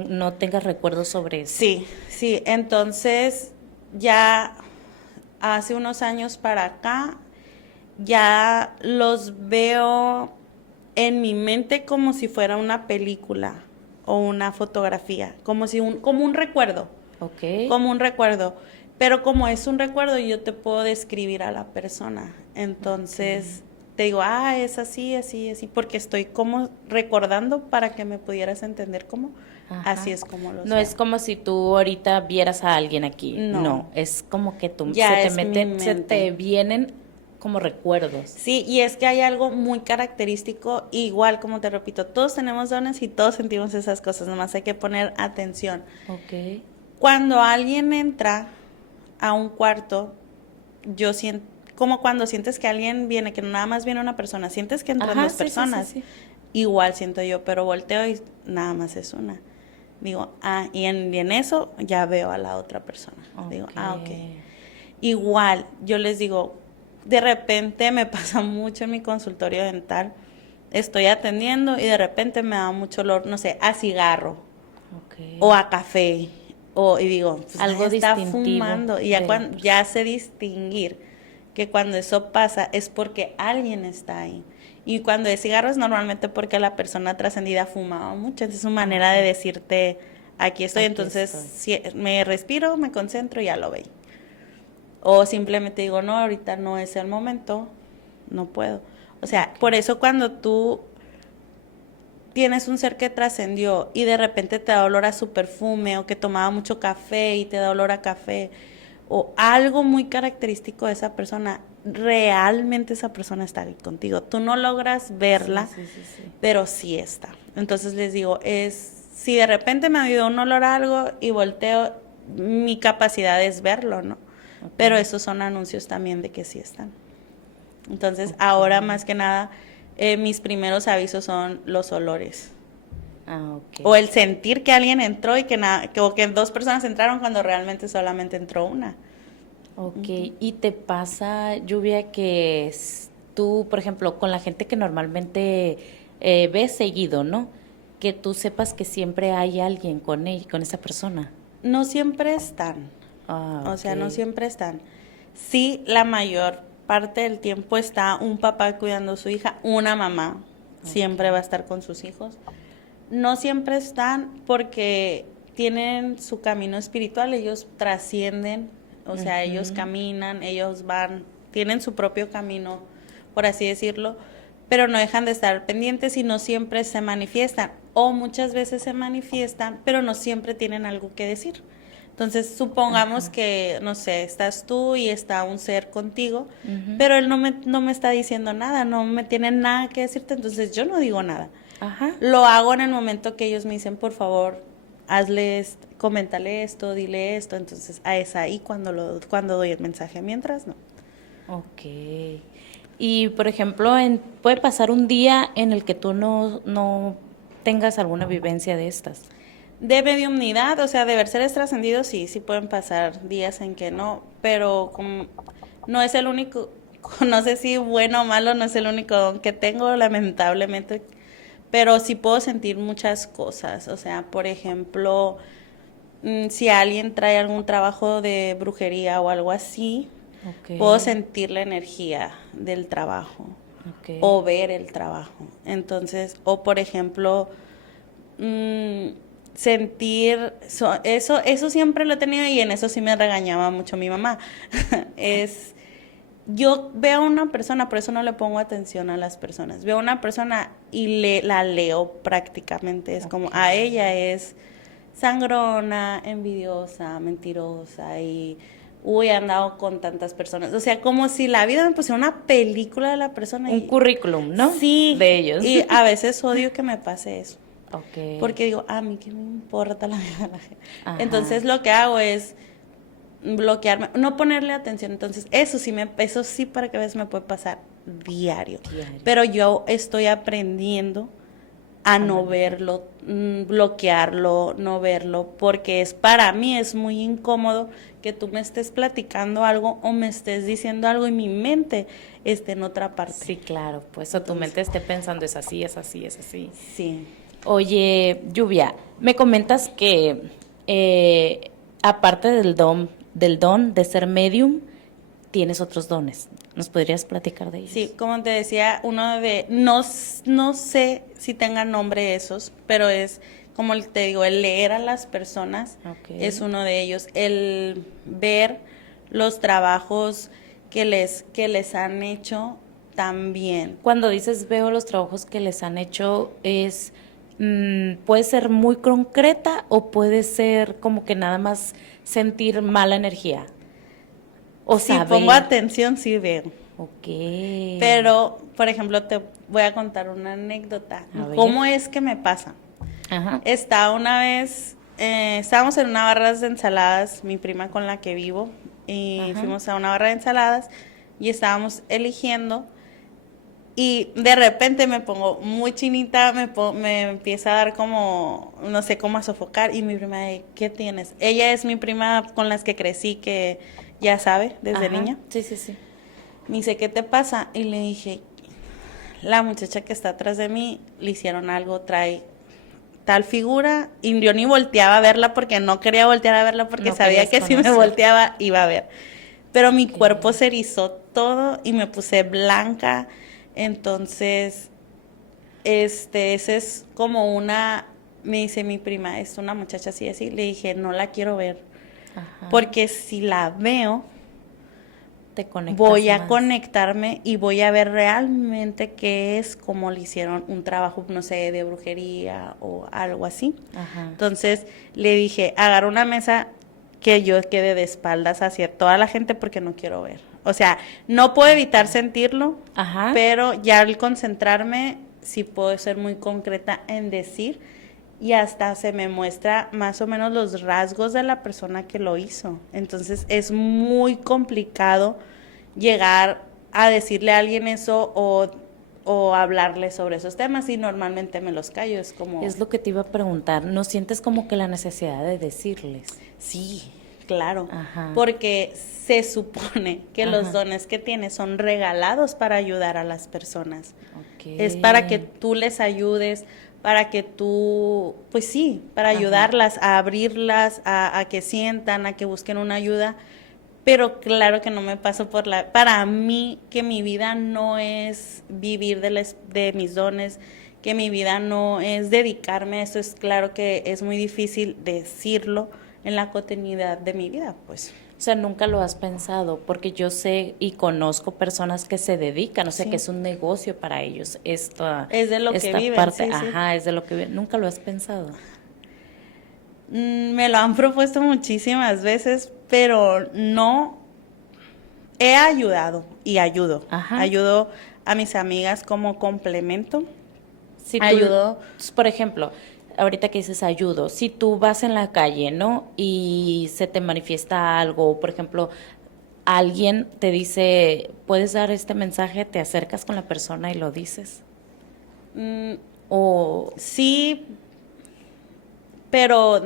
no tengas recuerdos sobre eso. Sí, entonces ya hace unos años para acá, ya los veo en mi mente como si fuera una película o una fotografía, como un recuerdo. Okay. Como un recuerdo. Pero como es un recuerdo, yo te puedo describir a la persona. Entonces, te digo, es así, porque estoy como recordando para que me pudieras entender cómo. Así es como lo sé. No es como si tú ahorita vieras a alguien aquí. No, es como que se te vienen como recuerdos. Sí, y es que hay algo muy característico, igual como te repito, todos tenemos dones y todos sentimos esas cosas, nomás hay que poner atención. Okay. Cuando alguien entra a un cuarto, yo siento, como cuando sientes que alguien viene, que nada más viene una persona, sientes que entran dos personas, sí. Igual siento yo, pero volteo y nada más es una. Digo, y en eso ya veo a la otra persona. Digo, ok. Igual, yo les digo, de repente me pasa mucho en mi consultorio dental, estoy atendiendo y de repente me da mucho olor, no sé, a cigarro o a café. Y digo, pues algo está fumando. Y ya sé distinguir que cuando eso pasa es porque alguien está ahí. Y cuando es cigarros normalmente porque la persona trascendida fumaba mucho. Entonces es su manera de decirte, aquí estoy. Entonces si me respiro, me concentro y ya lo veo. O simplemente digo, no, ahorita no es el momento, no puedo. O sea, por eso cuando tú tienes un ser que trascendió y de repente te da olor a su perfume o que tomaba mucho café y te da olor a café o algo muy característico de esa persona, realmente esa persona está ahí contigo. Tú no logras verla, sí. Pero sí está. Entonces les digo, si de repente me dio un olor a algo y volteo, mi capacidad es verlo, ¿no? Pero esos son anuncios también de que sí están. Entonces ahora más que nada mis primeros avisos son los olores. O el sentir que alguien entró y o que dos personas entraron cuando realmente solamente entró una. ¿Y te pasa, Lluvia, que tú, por ejemplo, con la gente que normalmente ves seguido, ¿no? Que tú sepas que siempre hay alguien con esa persona? No siempre están. O sea, no siempre están. Sí, la mayor parte del tiempo está un papá cuidando a su hija, una mamá siempre va a estar con sus hijos. No siempre están porque tienen su camino espiritual, ellos trascienden, o sea, ellos caminan, ellos van, tienen su propio camino, por así decirlo, pero no dejan de estar pendientes y no siempre se manifiestan, o muchas veces se manifiestan, pero no siempre tienen algo que decir. Entonces, supongamos que, no sé, estás tú y está un ser contigo, pero él no me está diciendo nada, no me tiene nada que decirte, entonces yo no digo nada. Lo hago en el momento que ellos me dicen, por favor, coméntale esto, dile esto, entonces es ahí cuando doy el mensaje, mientras no. Y, por ejemplo, puede pasar un día en el que tú no tengas alguna vivencia de estas. De mediumnidad, o sea, de ver seres trascendidos, sí, sí pueden pasar días en que no, pero como no es el único, no sé si bueno o malo, no es el único don que tengo, lamentablemente, pero sí puedo sentir muchas cosas, o sea, por ejemplo, si alguien trae algún trabajo de brujería o algo así, puedo sentir la energía del trabajo o ver el trabajo. Entonces, o por ejemplo, sentir, eso siempre lo he tenido y en eso sí me regañaba mucho mi mamá. Yo veo a una persona, por eso no le pongo atención a las personas. Veo a una persona y la leo prácticamente. Es como, a ella es sangrona, envidiosa, mentirosa y uy, he andado con tantas personas. O sea, como si la vida me pusiera una película de la persona. Un currículum, ¿no? Sí. De ellos. Y a veces odio que me pase eso. Okay. Porque digo, a mí qué me importa la vida de la gente. Entonces lo que hago es bloquearme, no ponerle atención. Entonces eso sí para que veas me puede pasar diario. Pero yo estoy aprendiendo a no verlo, bloquearlo, no verlo, porque para mí es muy incómodo que tú me estés platicando algo o me estés diciendo algo y mi mente esté en otra parte. Sí, claro, pues o tu mente esté pensando es así, es así, es así. Sí. Oye, Lluvia, me comentas que aparte del don de ser medium, tienes otros dones. ¿Nos podrías platicar de ellos? Sí, como te decía, no sé si tengan nombre esos, pero es, como te digo, el leer a las personas es uno de ellos. El ver los trabajos que les han hecho también. Cuando dices veo los trabajos que les han hecho, puede ser muy concreta o puede ser como que nada más sentir mala energía. O si saber. Pongo atención, sí veo. Ok. Pero, por ejemplo, te voy a contar una anécdota. ¿Cómo es que me pasa? Ajá. Estábamos en una barra de ensaladas, mi prima con la que vivo, y fuimos a una barra de ensaladas y estábamos eligiendo y de repente me pongo muy chinita, me empieza a dar como, no sé, cómo a sofocar y mi prima, ¿qué tienes? Ella es mi prima con las que crecí, que ya sabe, desde niña. Sí, sí, sí. Me dice, ¿qué te pasa? Y le dije, la muchacha que está atrás de mí, le hicieron algo, trae tal figura, y yo ni volteaba a verla porque no quería voltear a verla porque sabía que si me volteaba iba a ver. Pero mi cuerpo se erizó todo y me puse blanca, entonces, ese es como me dice mi prima, es una muchacha así, así, le dije, no la quiero ver, porque si la veo, voy a conectarme y voy a ver realmente qué es, como le hicieron un trabajo, no sé, de brujería o algo así. Entonces le dije, agarra una mesa que yo quede de espaldas hacia toda la gente porque no quiero ver. O sea, no puedo evitar sentirlo, pero ya al concentrarme sí puedo ser muy concreta en decir y hasta se me muestra más o menos los rasgos de la persona que lo hizo. Entonces es muy complicado llegar a decirle a alguien eso o hablarle sobre esos temas y normalmente me los callo. Es lo que te iba a preguntar, ¿no sientes como que la necesidad de decirles? Sí, claro, porque se supone que los dones que tienes son regalados para ayudar a las personas. Es para que tú les ayudes, para que tú, pues sí, para ayudarlas a abrirlas, a que sientan, a que busquen una ayuda. Pero claro que no me paso para mí que mi vida no es vivir de mis dones, que mi vida no es dedicarme a eso, es claro que es muy difícil decirlo en la cotidianidad de mi vida, pues. O sea, nunca lo has pensado, porque yo sé y conozco personas que se dedican, o sea, que es un negocio para ellos. Es de lo que viven, parte, es de lo que viven. ¿Nunca lo has pensado? Me lo han propuesto muchísimas veces, pero no he ayudado y ayudo. Ayudo a mis amigas como complemento. Si ayudo. Por ejemplo, ahorita que dices ayudo, si tú vas en la calle, ¿no? Y se te manifiesta algo, por ejemplo, alguien te dice, puedes dar este mensaje, te acercas con la persona y lo dices. O Sí, pero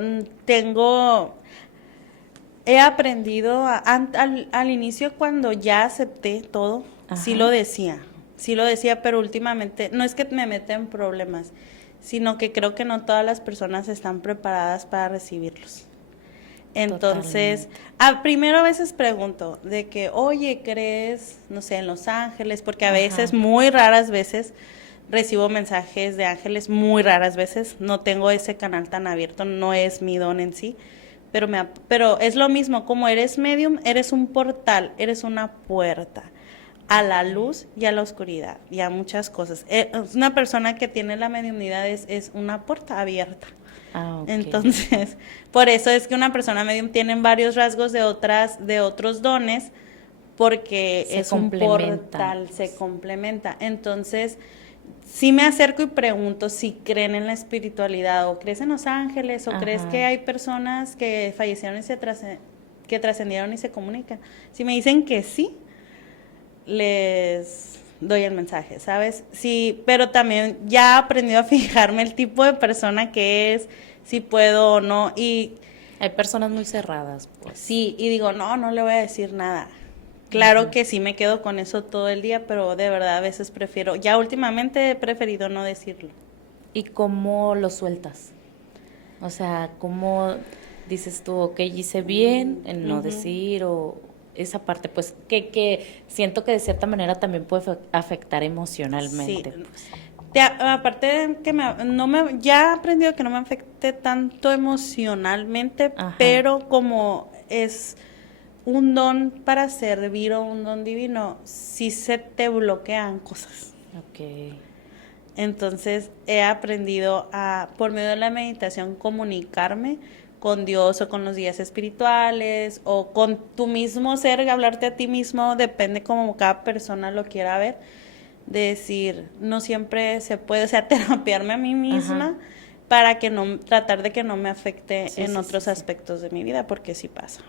he aprendido, al inicio cuando ya acepté todo, sí lo decía, pero últimamente, no es que me meta en problemas, sino que creo que no todas las personas están preparadas para recibirlos. Entonces, primero a veces pregunto de que, oye, ¿crees, no sé, en Los Ángeles? Porque a veces, muy raras veces, recibo mensajes de ángeles, muy raras veces. No tengo ese canal tan abierto, no es mi don en sí. Pero es lo mismo, como eres medium, eres un portal, eres una puerta a la luz y a la oscuridad y a muchas cosas. Una persona que tiene la mediumnidad es una puerta abierta. Okay. Entonces, por eso es que una persona medium tiene varios rasgos de otros dones, porque es un portal, se complementa. Entonces, sí me acerco y pregunto si creen en la espiritualidad, o crees en los ángeles, o crees que hay personas que fallecieron y que trascendieron y se comunican. Si me dicen que sí, les doy el mensaje, ¿sabes? Sí, pero también ya he aprendido a fijarme el tipo de persona que es, si puedo o no, y hay personas muy cerradas, pues. Sí, y digo, no le voy a decir nada. Claro que sí me quedo con eso todo el día, pero de verdad a veces ya últimamente he preferido no decirlo. ¿Y cómo lo sueltas? O sea, ¿cómo dices tú, ok, hice bien en no decir, o esa parte, pues, que siento que de cierta manera también puede afectar emocionalmente? Sí. Pues. Aparte de que ya he aprendido que no me afecte tanto emocionalmente, pero como es un don para servir o un don divino, sí se te bloquean cosas. Ok. Entonces he aprendido por medio de la meditación, comunicarme con Dios o con los guías espirituales o con tu mismo ser, hablarte a ti mismo, depende como cada persona lo quiera ver, de decir, no siempre se puede, o sea, terapiarme a mí misma para tratar de que no me afecte en otros aspectos de mi vida, porque sí pasa.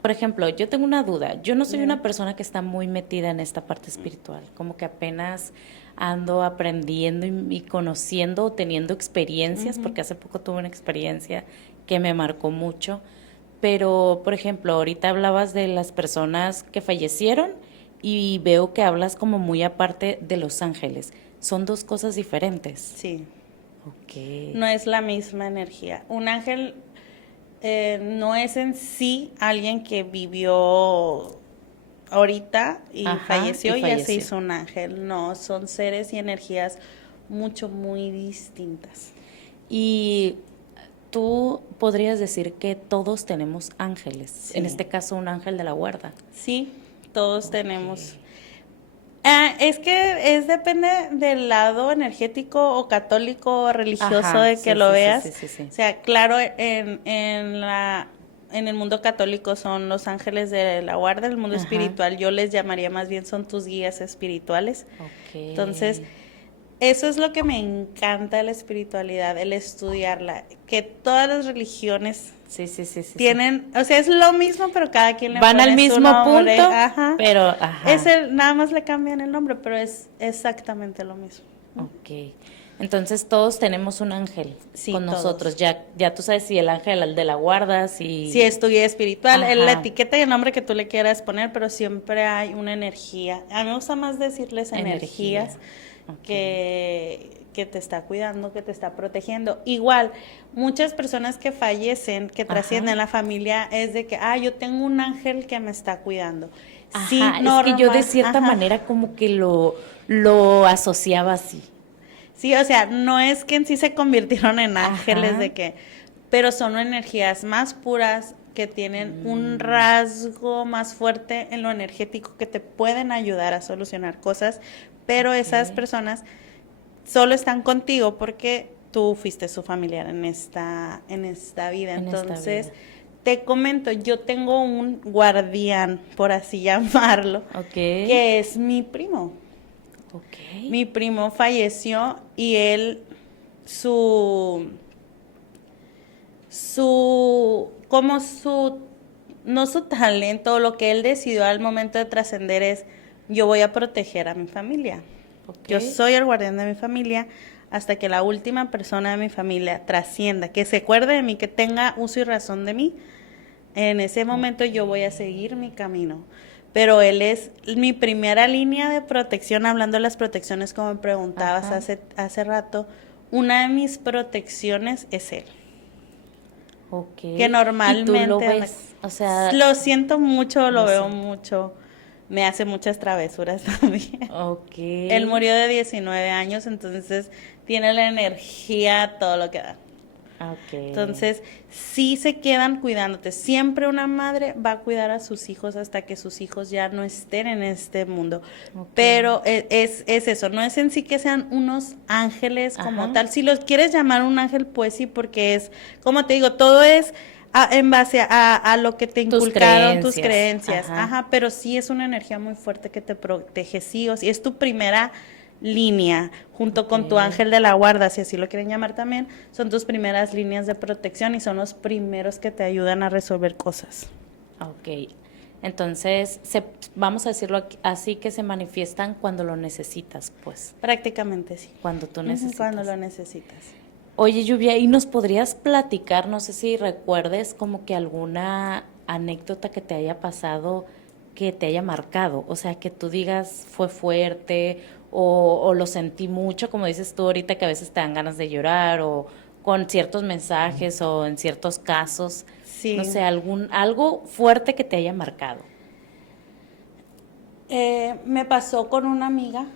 Por ejemplo, yo tengo una duda. Yo no soy una persona que está muy metida en esta parte espiritual, como que apenas ando aprendiendo y conociendo, teniendo experiencias, porque hace poco tuve una experiencia que me marcó mucho. Pero, por ejemplo, ahorita hablabas de las personas que fallecieron y veo que hablas como muy aparte de los ángeles. Son dos cosas diferentes. Sí. Ok. No es la misma energía. Un ángel no es en sí alguien que vivió ahorita y falleció y ya se hizo un ángel. No, son seres y energías muy distintas. Y tú podrías decir que todos tenemos ángeles, Sí. en este caso un ángel de la guarda. Sí, todos tenemos. Es que depende del lado energético o católico o religioso de que lo veas. Sí. O sea, claro, en el mundo católico son los ángeles de la guarda, el mundo espiritual yo les llamaría más bien son tus guías espirituales. Okay. Entonces, eso es lo que me encanta de la espiritualidad, el estudiarla, que todas las religiones tienen, o sea, es lo mismo, pero cada quien le van pone al mismo su nombre, punto, pero nada más le cambian el nombre, pero es exactamente lo mismo. Ok. Entonces todos tenemos un ángel con nosotros. Ya tú sabes si el ángel, el de la guarda, si es tu guía espiritual, la etiqueta y el nombre que tú le quieras poner, pero siempre hay una energía. A mí me gusta más decirles energías. Que te está cuidando, que te está protegiendo. Igual, muchas personas que fallecen, que trascienden la familia, es de que, yo tengo un ángel que me está cuidando. Sí, es que yo de cierta manera como que lo asociaba así. Sí, o sea, no es que en sí se convirtieron en ángeles pero son energías más puras que tienen un rasgo más fuerte en lo energético que te pueden ayudar a solucionar cosas, pero esas personas solo están contigo porque tú fuiste su familiar en esta vida. Entonces, te comento, yo tengo un guardián, por así llamarlo, que es mi primo. Okay. Mi primo falleció y él, como su no su talento, lo que él decidió al momento de trascender es, yo voy a proteger a mi familia. Ok. Yo soy el guardián de mi familia hasta que la última persona de mi familia trascienda, que se acuerde de mí, que tenga uso y razón de mí. En ese momento yo voy a seguir mi camino. Pero él es mi primera línea de protección, hablando de las protecciones como me preguntabas hace rato. Una de mis protecciones es él. Ok. Que normalmente... ¿Y tú lo ves? O sea... Lo siento mucho, lo veo siento. mucho. Me hace muchas travesuras también. Ok. Él murió de 19 años, entonces tiene la energía, todo lo que da. Ok. Entonces, sí se quedan cuidándote. Siempre una madre va a cuidar a sus hijos hasta que sus hijos ya no estén en este mundo. Ok. Pero es eso, no es en sí que sean unos ángeles como Ajá. tal. Si los quieres llamar un ángel, pues sí, porque es, como te digo, todo es en base a lo que te Tus inculcaron, tus creencias. creencias. Ajá. Ajá, pero sí es una energía muy fuerte que te protege, sí o sí. Es tu primera línea, junto con tu Ok. ángel de la guarda, si así lo quieren llamar también, son tus primeras líneas de protección y son los primeros que te ayudan a resolver cosas. Ok. Entonces, vamos a decirlo así, que se manifiestan cuando lo necesitas, pues, Prácticamente sí. cuando tú Ujú, necesitas. cuando lo necesitas. Oye, Lluvia, ¿y nos podrías platicar, no sé si recuerdes como que alguna anécdota que te haya pasado que te haya marcado? O sea, que tú digas fue fuerte o lo sentí mucho, como dices tú ahorita, que a veces te dan ganas de llorar o con ciertos mensajes o en ciertos casos, Sí. no sé, algo fuerte que te haya marcado. Me pasó con una amiga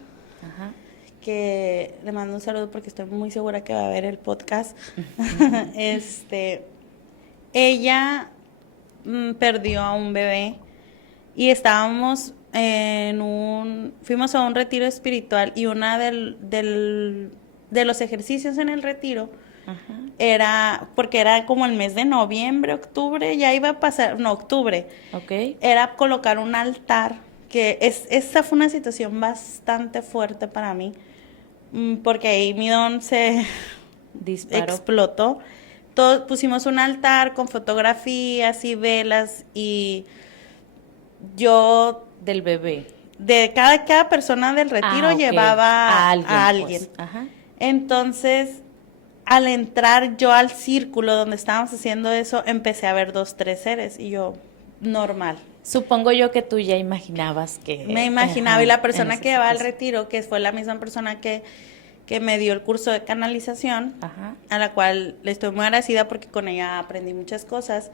Ajá. que le mando un saludo porque estoy muy segura que va a ver el podcast. Ella perdió a un bebé y estábamos fuimos a un retiro espiritual y una de los ejercicios en el retiro Ajá. era, porque era como el mes de noviembre, octubre, ya iba a pasar, no, octubre, Ok. era colocar un altar, esa fue una situación bastante fuerte para mí, porque ahí mi don se Disparó. explotó. Todos pusimos un altar con fotografías y velas y yo Del bebé. de cada persona del retiro Ah, ok. llevaba A alguien, alguien. pues. Ajá. Entonces, al entrar yo al círculo donde estábamos haciendo eso, empecé a ver 2, 3 seres y yo, normal. Supongo yo que tú ya imaginabas que... Me imaginaba, ajá, y la en persona esa que va al situación. retiro, que fue la misma persona que me dio el curso de canalización, Ajá. a la cual le estoy muy agradecida porque con ella aprendí muchas cosas.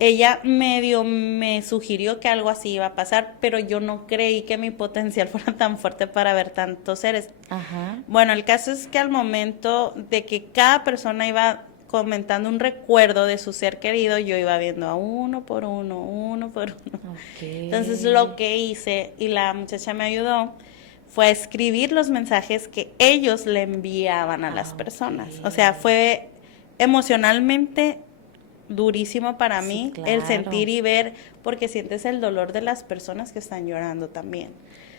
Ella medio me sugirió que algo así iba a pasar, pero yo no creí que mi potencial fuera tan fuerte para ver tantos seres. Ajá. Bueno, el caso es que al momento de que cada persona iba comentando un recuerdo de su ser querido, yo iba viendo a uno por uno, uno por uno. Ok. Entonces lo que hice, y la muchacha me ayudó, fue a escribir los mensajes que ellos le enviaban a las personas. O sea, fue emocionalmente durísimo para Sí, mí claro. el sentir y ver, porque sientes el dolor de las personas que están llorando también.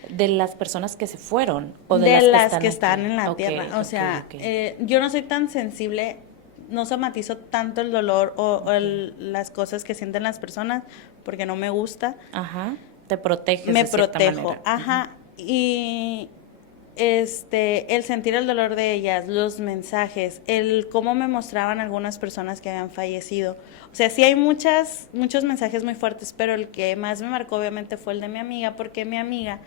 ¿De las personas que se fueron o De de las las que están aquí? en la Ok, tierra. O ok, sea, ok. yo no soy tan sensible, no somatizo tanto el dolor o las cosas que sienten las personas porque no me gusta. Ajá. Te proteges Me de cierta protejo. manera. Ajá. Y el sentir el dolor de ellas, los mensajes, el cómo me mostraban algunas personas que habían fallecido. O sea, sí hay muchos mensajes muy fuertes, pero el que más me marcó obviamente fue el de mi amiga, porque mi amiga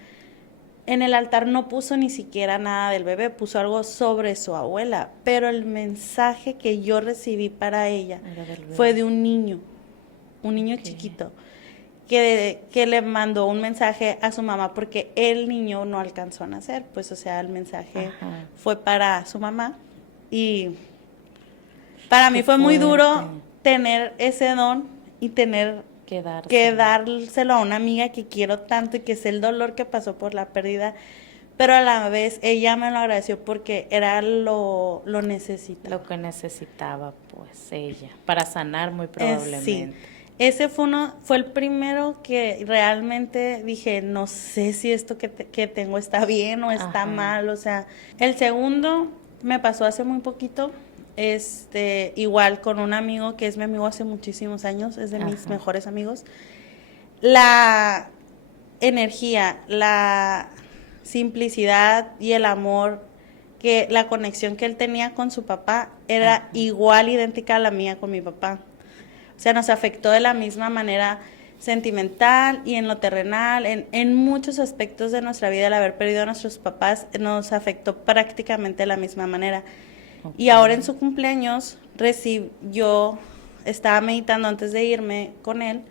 en el altar no puso ni siquiera nada del bebé, puso algo sobre su abuela, pero el mensaje que yo recibí para ella Era del bebé. fue de un niño Ok. chiquito, que le mandó un mensaje a su mamá porque el niño no alcanzó a nacer, pues o sea, el mensaje Ajá. fue para su mamá y para mí Qué fue muy fuerte. duro tener ese don y tener Quedarse. que dárselo a una amiga que quiero tanto y que sé el dolor que pasó por la pérdida, pero a la vez ella me lo agradeció porque era lo necesitaba. Lo que necesitaba, pues, ella. Para sanar muy Sí, probablemente. ese fue el primero que realmente dije, no sé si esto que tengo está bien o está Ajá. mal, o sea, el segundo me pasó hace muy poquito, igual con un amigo que es mi amigo hace muchísimos años, es de mis mejores amigos. La energía, la simplicidad y el amor, que la conexión que él tenía con su papá era igual, idéntica a la mía con mi papá. O sea, nos afectó de la misma manera sentimental y en lo terrenal, en muchos aspectos de nuestra vida. El haber perdido a nuestros papás nos afectó prácticamente de la misma manera. Y ahora en su cumpleaños yo estaba meditando antes de irme con él,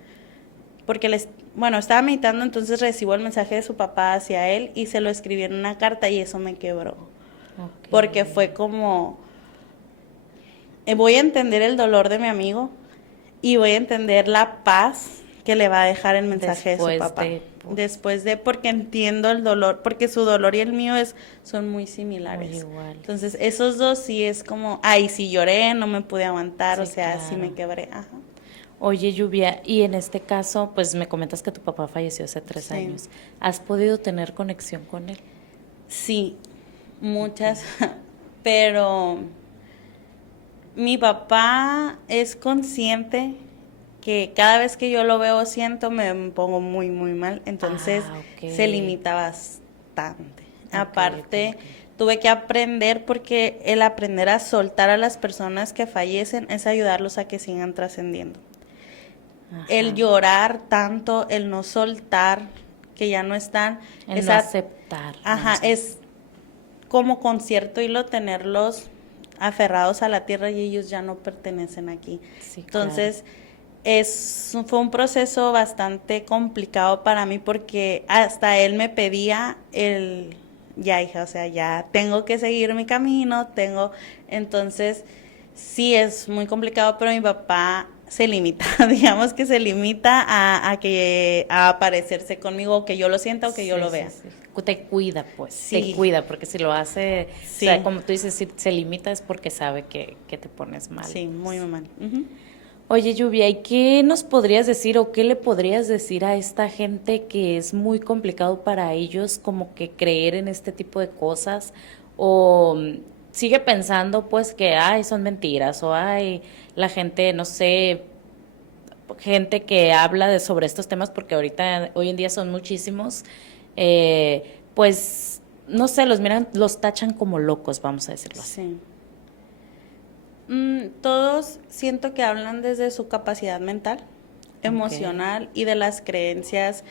porque estaba meditando, entonces recibo el mensaje de su papá hacia él y se lo escribí en una carta y eso me quebró. Porque fue como, voy a entender el dolor de mi amigo y voy a entender la paz que le va a dejar el mensaje de su papá. Porque entiendo el dolor, porque su dolor y el mío son muy similares. Entonces, esos dos sí es como, sí lloré, no me pude aguantar, sí me quebré. Oye, Lluvia, y en este caso, pues me comentas que tu papá falleció hace 3 años. ¿Has podido tener conexión con él? Sí, muchas, pero mi papá es consciente que cada vez que yo lo veo o siento me pongo muy, muy mal, entonces se limita bastante. Aparte, tuve que aprender, porque el aprender a soltar a las personas que fallecen es ayudarlos a que sigan trascendiendo. El llorar tanto, el no soltar, que ya no están. El no aceptar. Es como con cierto hilo tenerlos aferrados a la tierra y ellos ya no pertenecen aquí. Sí, entonces, fue un proceso bastante complicado para mí, porque hasta él me pedía ya hija, o sea, ya tengo que seguir mi camino, entonces sí es muy complicado, pero mi papá se limita, digamos que se limita a aparecerse conmigo, que yo lo sienta o que yo lo vea. Sí. Te cuida, pues, te cuida, porque si lo hace, o sea, como tú dices, si se limita es porque sabe que te pones mal. Sí, muy mal. Oye, Lluvia, ¿y qué nos podrías decir o qué le podrías decir a esta gente que es muy complicado para ellos como que creer en este tipo de cosas, o sigue pensando pues que son mentiras, o la gente, no sé, gente que habla sobre estos temas, porque hoy en día son muchísimos, pues no sé, los tachan como locos, vamos a decirlo así? Sí. Todos siento que hablan desde su capacidad mental, emocional y de las creencias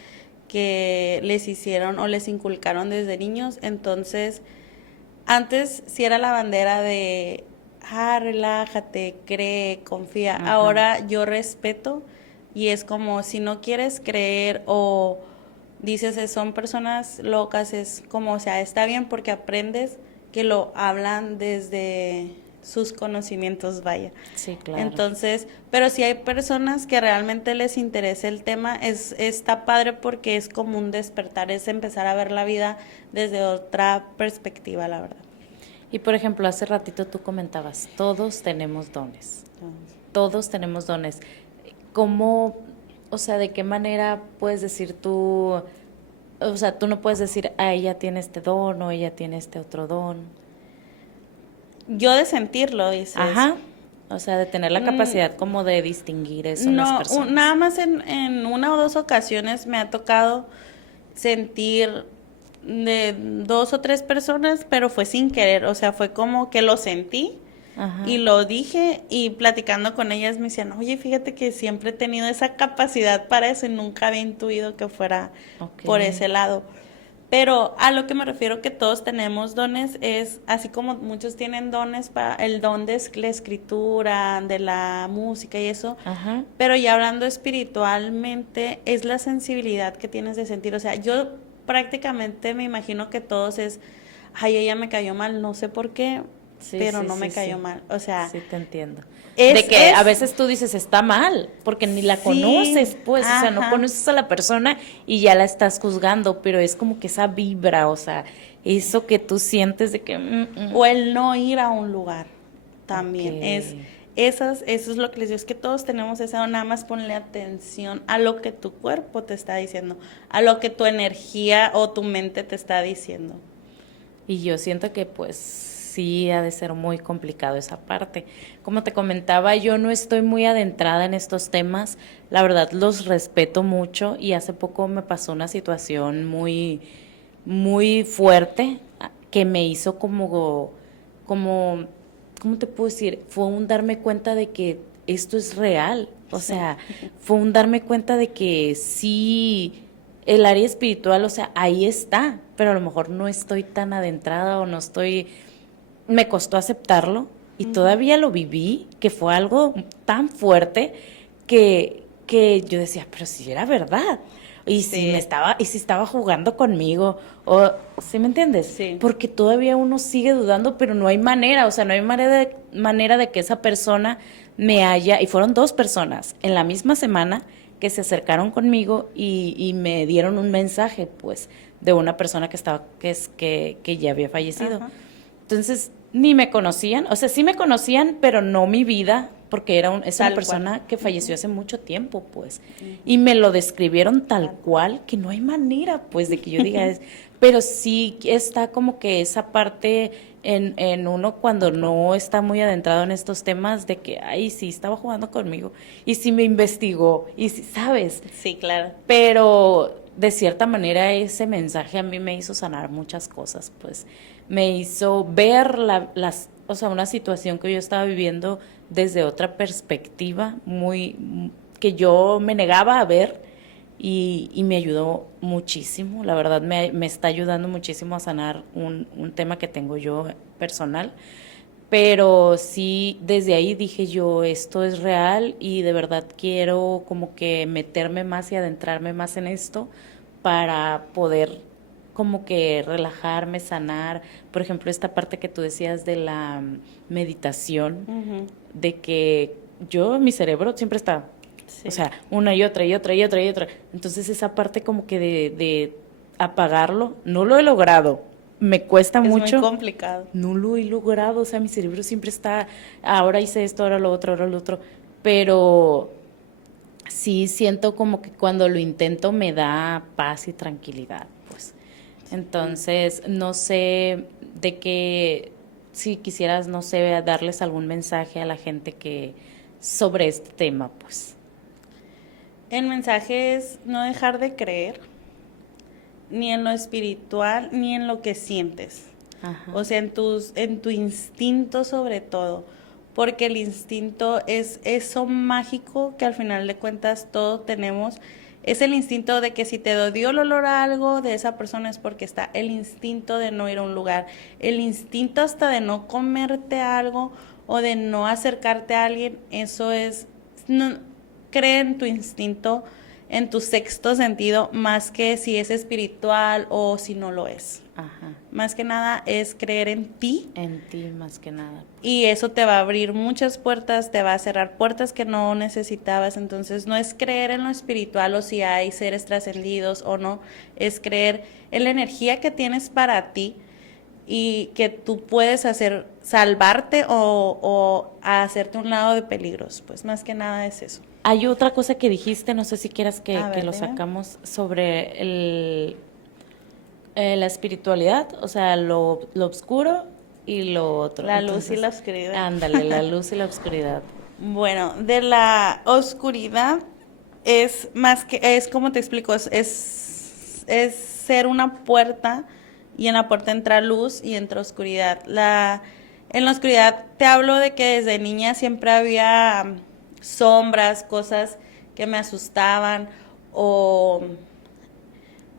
que les hicieron o les inculcaron desde niños. Entonces, antes sí era la bandera de relájate, cree, confía. Ahora yo respeto, y es como, si no quieres creer o dices son personas locas, es como, o sea, está bien, porque aprendes que lo hablan desde sus conocimientos, vaya. Sí, claro. Entonces, pero si hay personas que realmente les interesa el tema, está padre, porque es como un despertar, es empezar a ver la vida desde otra perspectiva, la verdad. Y por ejemplo, hace ratito tú comentabas, todos tenemos dones. Todos tenemos dones. ¿Cómo, o sea, de qué manera puedes decir tú, o sea, tú no puedes decir, ella tiene este don o ella tiene este otro don? Yo de sentirlo, dices. O sea, de tener la capacidad como de distinguir eso en las personas. No, nada más en una o dos ocasiones me ha tocado sentir de 2 o 3 personas, pero fue sin querer, o sea, fue como que lo sentí y lo dije, y platicando con ellas me decían, oye, fíjate que siempre he tenido esa capacidad para eso y nunca había intuido que fuera por ese lado. Pero a lo que me refiero, que todos tenemos dones, es así como muchos tienen dones para el don de la escritura, de la música y eso, pero ya hablando espiritualmente, es la sensibilidad que tienes de sentir. O sea, yo prácticamente me imagino que todos ella me cayó mal, no sé por qué, pero no me cayó mal. O sea, sí, te entiendo. De que a veces tú dices está mal, porque ni la conoces, pues, o sea, no conoces a la persona y ya la estás juzgando, pero es como que esa vibra, o sea, eso que tú sientes de que... O el no ir a un lugar también, eso es lo que les digo, es que todos tenemos eso, nada más ponle atención a lo que tu cuerpo te está diciendo, a lo que tu energía o tu mente te está diciendo. Y yo siento que pues sí ha de ser muy complicado esa parte. Como te comentaba, yo no estoy muy adentrada en estos temas, la verdad los respeto mucho y hace poco me pasó una situación muy, muy fuerte que me hizo como, ¿cómo te puedo decir? Fue un darme cuenta de que esto es real, o sea, fue un darme cuenta de que sí, el área espiritual, o sea, ahí está, pero a lo mejor no estoy tan adentrada o no estoy, me costó aceptarlo y todavía lo viví, que fue algo tan fuerte que yo decía, pero si era verdad. Y si Sí. y si estaba jugando conmigo, o ¿sí me entiendes? Sí. Porque todavía uno sigue dudando, pero no hay manera, o sea, no hay manera de que esa persona me haya, y fueron 2 personas en la misma semana que se acercaron conmigo y me dieron un mensaje, pues, de una persona que ya había fallecido. Ajá. Entonces, ni me conocían, o sea, sí me conocían, pero no mi vida, porque es una Tal persona cual. que falleció hace mucho tiempo, pues. Y me lo describieron tal cual, que no hay manera, pues, de que yo diga pero sí está como que esa parte en uno cuando no está muy adentrado en estos temas de que, ay, sí, estaba jugando conmigo, y sí me investigó, y sí, ¿sabes? Sí, claro. Pero de cierta manera ese mensaje a mí me hizo sanar muchas cosas, pues me hizo ver o sea, una situación que yo estaba viviendo desde otra perspectiva, que yo me negaba a ver y me ayudó muchísimo, la verdad me está ayudando muchísimo a sanar un tema que tengo yo personal. Pero sí, desde ahí dije yo, esto es real y de verdad quiero como que meterme más y adentrarme más en esto para poder como que relajarme, sanar. Por ejemplo, esta parte que tú decías de la meditación, Ujú. de que mi cerebro siempre está, Sí. o sea, una y otra y otra y otra y otra. Entonces esa parte como que de apagarlo, no lo he logrado. Me cuesta Es mucho. muy complicado. No lo he logrado, o sea, mi cerebro siempre está, ahora hice esto, ahora lo otro, pero sí siento como que cuando lo intento me da paz y tranquilidad, pues. Entonces, no sé de qué, si quisieras, no sé, darles algún mensaje a la gente que sobre este tema, pues. El mensaje es no dejar de creer, ni en lo espiritual, ni en lo que sientes. Ajá. O sea, en tu instinto sobre todo. Porque el instinto es eso mágico que al final de cuentas todos tenemos. Es el instinto de que si te dio el olor a algo de esa persona es porque está el instinto de no ir a un lugar. El instinto hasta de no comerte algo o de no acercarte a alguien. Eso es... No, cree en tu instinto, en tu sexto sentido, más que si es espiritual o si no lo es. Ajá. Más que nada es creer en ti En ti más que nada. y eso te va a abrir muchas puertas, te va a cerrar puertas que no necesitabas. Entonces no es creer en lo espiritual o si hay seres trascendidos o no, es creer en la energía que tienes para ti y que tú puedes salvarte o hacerte un lado de peligros. Pues más que nada es eso. Hay otra cosa que dijiste, no sé si quieras que, A ver, lo dime. sacamos sobre la espiritualidad, o sea, lo oscuro y lo otro. La luz y la oscuridad. Ándale, la luz y la oscuridad. Bueno, de la oscuridad es más que, es como te explico, es ser una puerta y en la puerta entra luz y entra oscuridad. En la oscuridad te hablo de que desde niña siempre había sombras, cosas que me asustaban o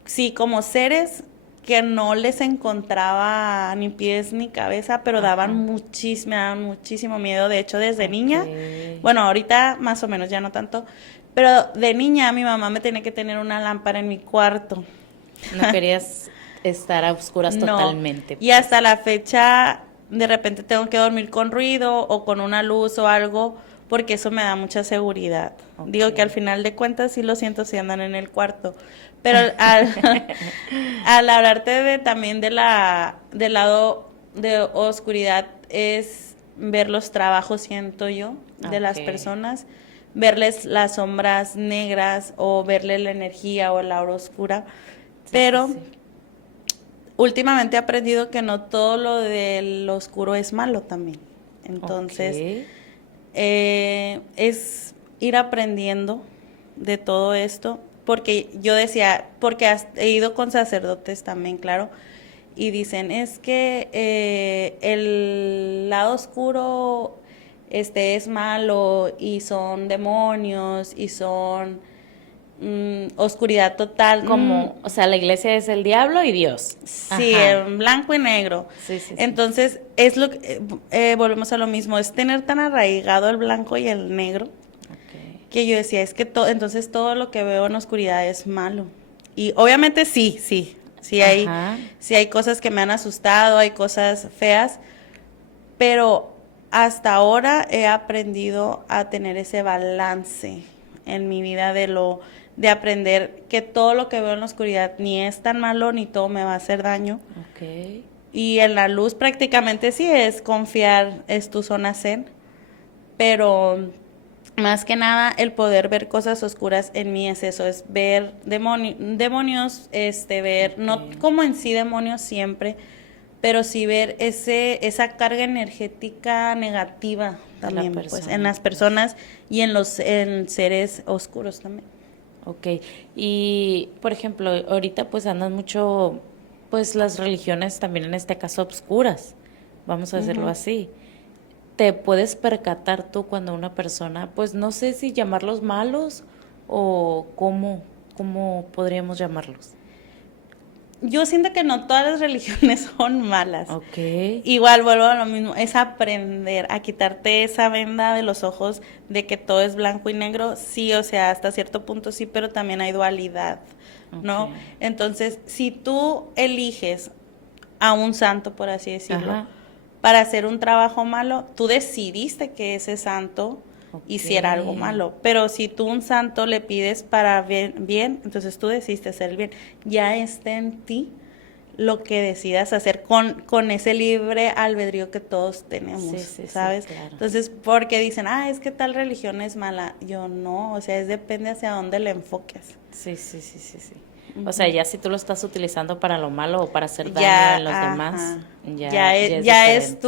sí, como seres que no les encontraba ni pies ni cabeza, pero me daban muchísimo miedo. De hecho, desde niña, bueno, ahorita más o menos ya no tanto, pero de niña mi mamá me tenía que tener una lámpara en mi cuarto. No querías estar a oscuras No. totalmente. Y hasta la fecha, de repente tengo que dormir con ruido o con una luz o algo, porque eso me da mucha seguridad. Ok. Digo que al final de cuentas sí lo siento si andan en el cuarto. Pero al hablarte también del lado de oscuridad, es ver los trabajos, siento yo, de las Ok. personas, verles las sombras negras o verle la energía o la aura oscura. Pero Sí. últimamente he aprendido que no todo lo del oscuro es malo también. Entonces, es ir aprendiendo de todo esto, porque yo decía, porque he ido con sacerdotes también, claro, y dicen, es que el lado oscuro es malo y son demonios y son oscuridad total. Como, o sea, la iglesia es el diablo y Dios. Sí, Ajá. en blanco y negro. Sí, sí, sí. Entonces, es lo que, volvemos a lo mismo, es tener tan arraigado el blanco y el negro, Ok. que yo decía, es que entonces todo lo que veo en oscuridad es malo. Y obviamente sí Ajá. hay cosas que me han asustado, hay cosas feas, pero hasta ahora he aprendido a tener ese balance en mi vida de aprender que todo lo que veo en la oscuridad ni es tan malo ni todo me va a hacer daño. Ok. Y en la luz prácticamente sí es confiar, es tu zona zen, pero más que nada el poder ver cosas oscuras en mí es eso, es ver demonios, ver, no como en sí demonios siempre, pero sí ver esa carga energética negativa también, pues, en las personas y en seres oscuros también. Ok. Y, por ejemplo, ahorita pues andan mucho, pues las religiones también en este caso obscuras, vamos a decirlo así. ¿Te puedes percatar tú cuando una persona, pues no sé si llamarlos malos o cómo podríamos llamarlos? Yo siento que no todas las religiones son malas. Ok. Igual vuelvo a lo mismo, es aprender a quitarte esa venda de los ojos de que todo es blanco y negro, sí, o sea, hasta cierto punto sí, pero también hay dualidad, ¿no? Ok. Entonces, si tú eliges a un santo, por así decirlo, Ajá. para hacer un trabajo malo, tú decidiste que ese santo hiciera algo Ok. malo, pero si tú un santo le pides para bien, entonces tú decidiste hacer el bien, ya está en ti lo que decidas hacer con ese libre albedrío que todos tenemos, Sí, sí, sí, ¿sabes? claro. Entonces, porque dicen, es que tal religión es mala, yo no, o sea, depende hacia dónde le enfoques. Sí, sí, sí, sí, sí. O sea, ya si tú lo estás utilizando para lo malo o para hacer daño Ya, en los demás, ajá. ya es Ya es diferente.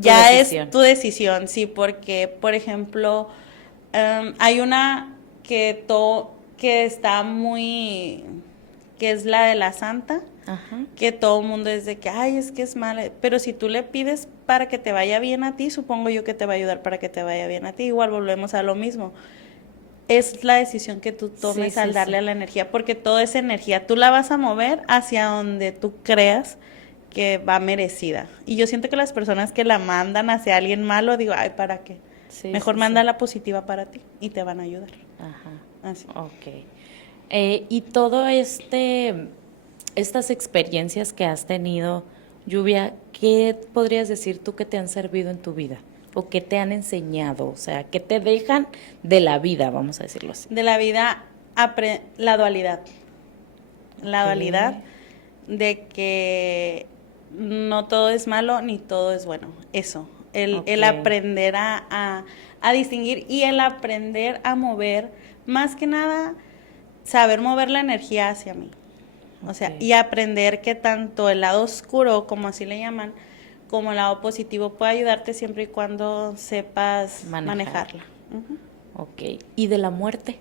ya decisión. es tu decisión, sí, porque, por ejemplo, hay una que está muy, que es la de la santa, Ajá. que todo el mundo es de que, es que es mala, pero si tú le pides para que te vaya bien a ti, supongo yo que te va a ayudar para que te vaya bien a ti, igual volvemos a lo mismo. Es la decisión que tú tomes Sí, al sí, darle sí. a la energía, porque toda esa energía tú la vas a mover hacia donde tú creas que va merecida. Y yo siento que las personas que la mandan hacia alguien malo, digo, ¿para qué? Sí, Mejor sí, manda sí. la positiva para ti y te van a ayudar. Ajá. Así. Ok. Y todo estas experiencias que has tenido, Lluvia, ¿qué podrías decir tú que te han servido en tu vida? ¿O qué te han enseñado? O sea, ¿qué te dejan de la vida, vamos a decirlo así? De la vida, la dualidad. La Ok. dualidad de que no todo es malo ni todo es bueno. Eso. El Ok. aprender a distinguir y el aprender a mover, más que nada, saber mover la energía hacia mí. O sea, Ok. y aprender que tanto el lado oscuro, como así le llaman, como el lado positivo puede ayudarte siempre y cuando sepas manejarla. Ujú. Ok. ¿Y de la muerte?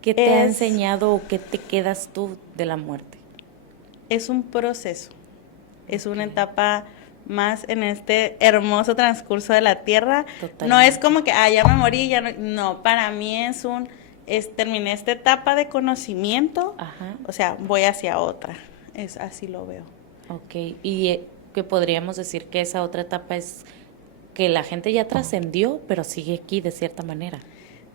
¿Qué te ha Es, enseñado o qué te quedas tú de la muerte? es un proceso, es una Ok. etapa más en este hermoso transcurso de la tierra. No Totalmente. es como que, ya me morí, ya no, no, para mí terminé esta etapa de conocimiento, Ajá. o sea, voy hacia otra, así lo veo. Ok. ¿Y que podríamos decir que esa otra etapa es que la gente ya trascendió, pero sigue aquí de cierta manera?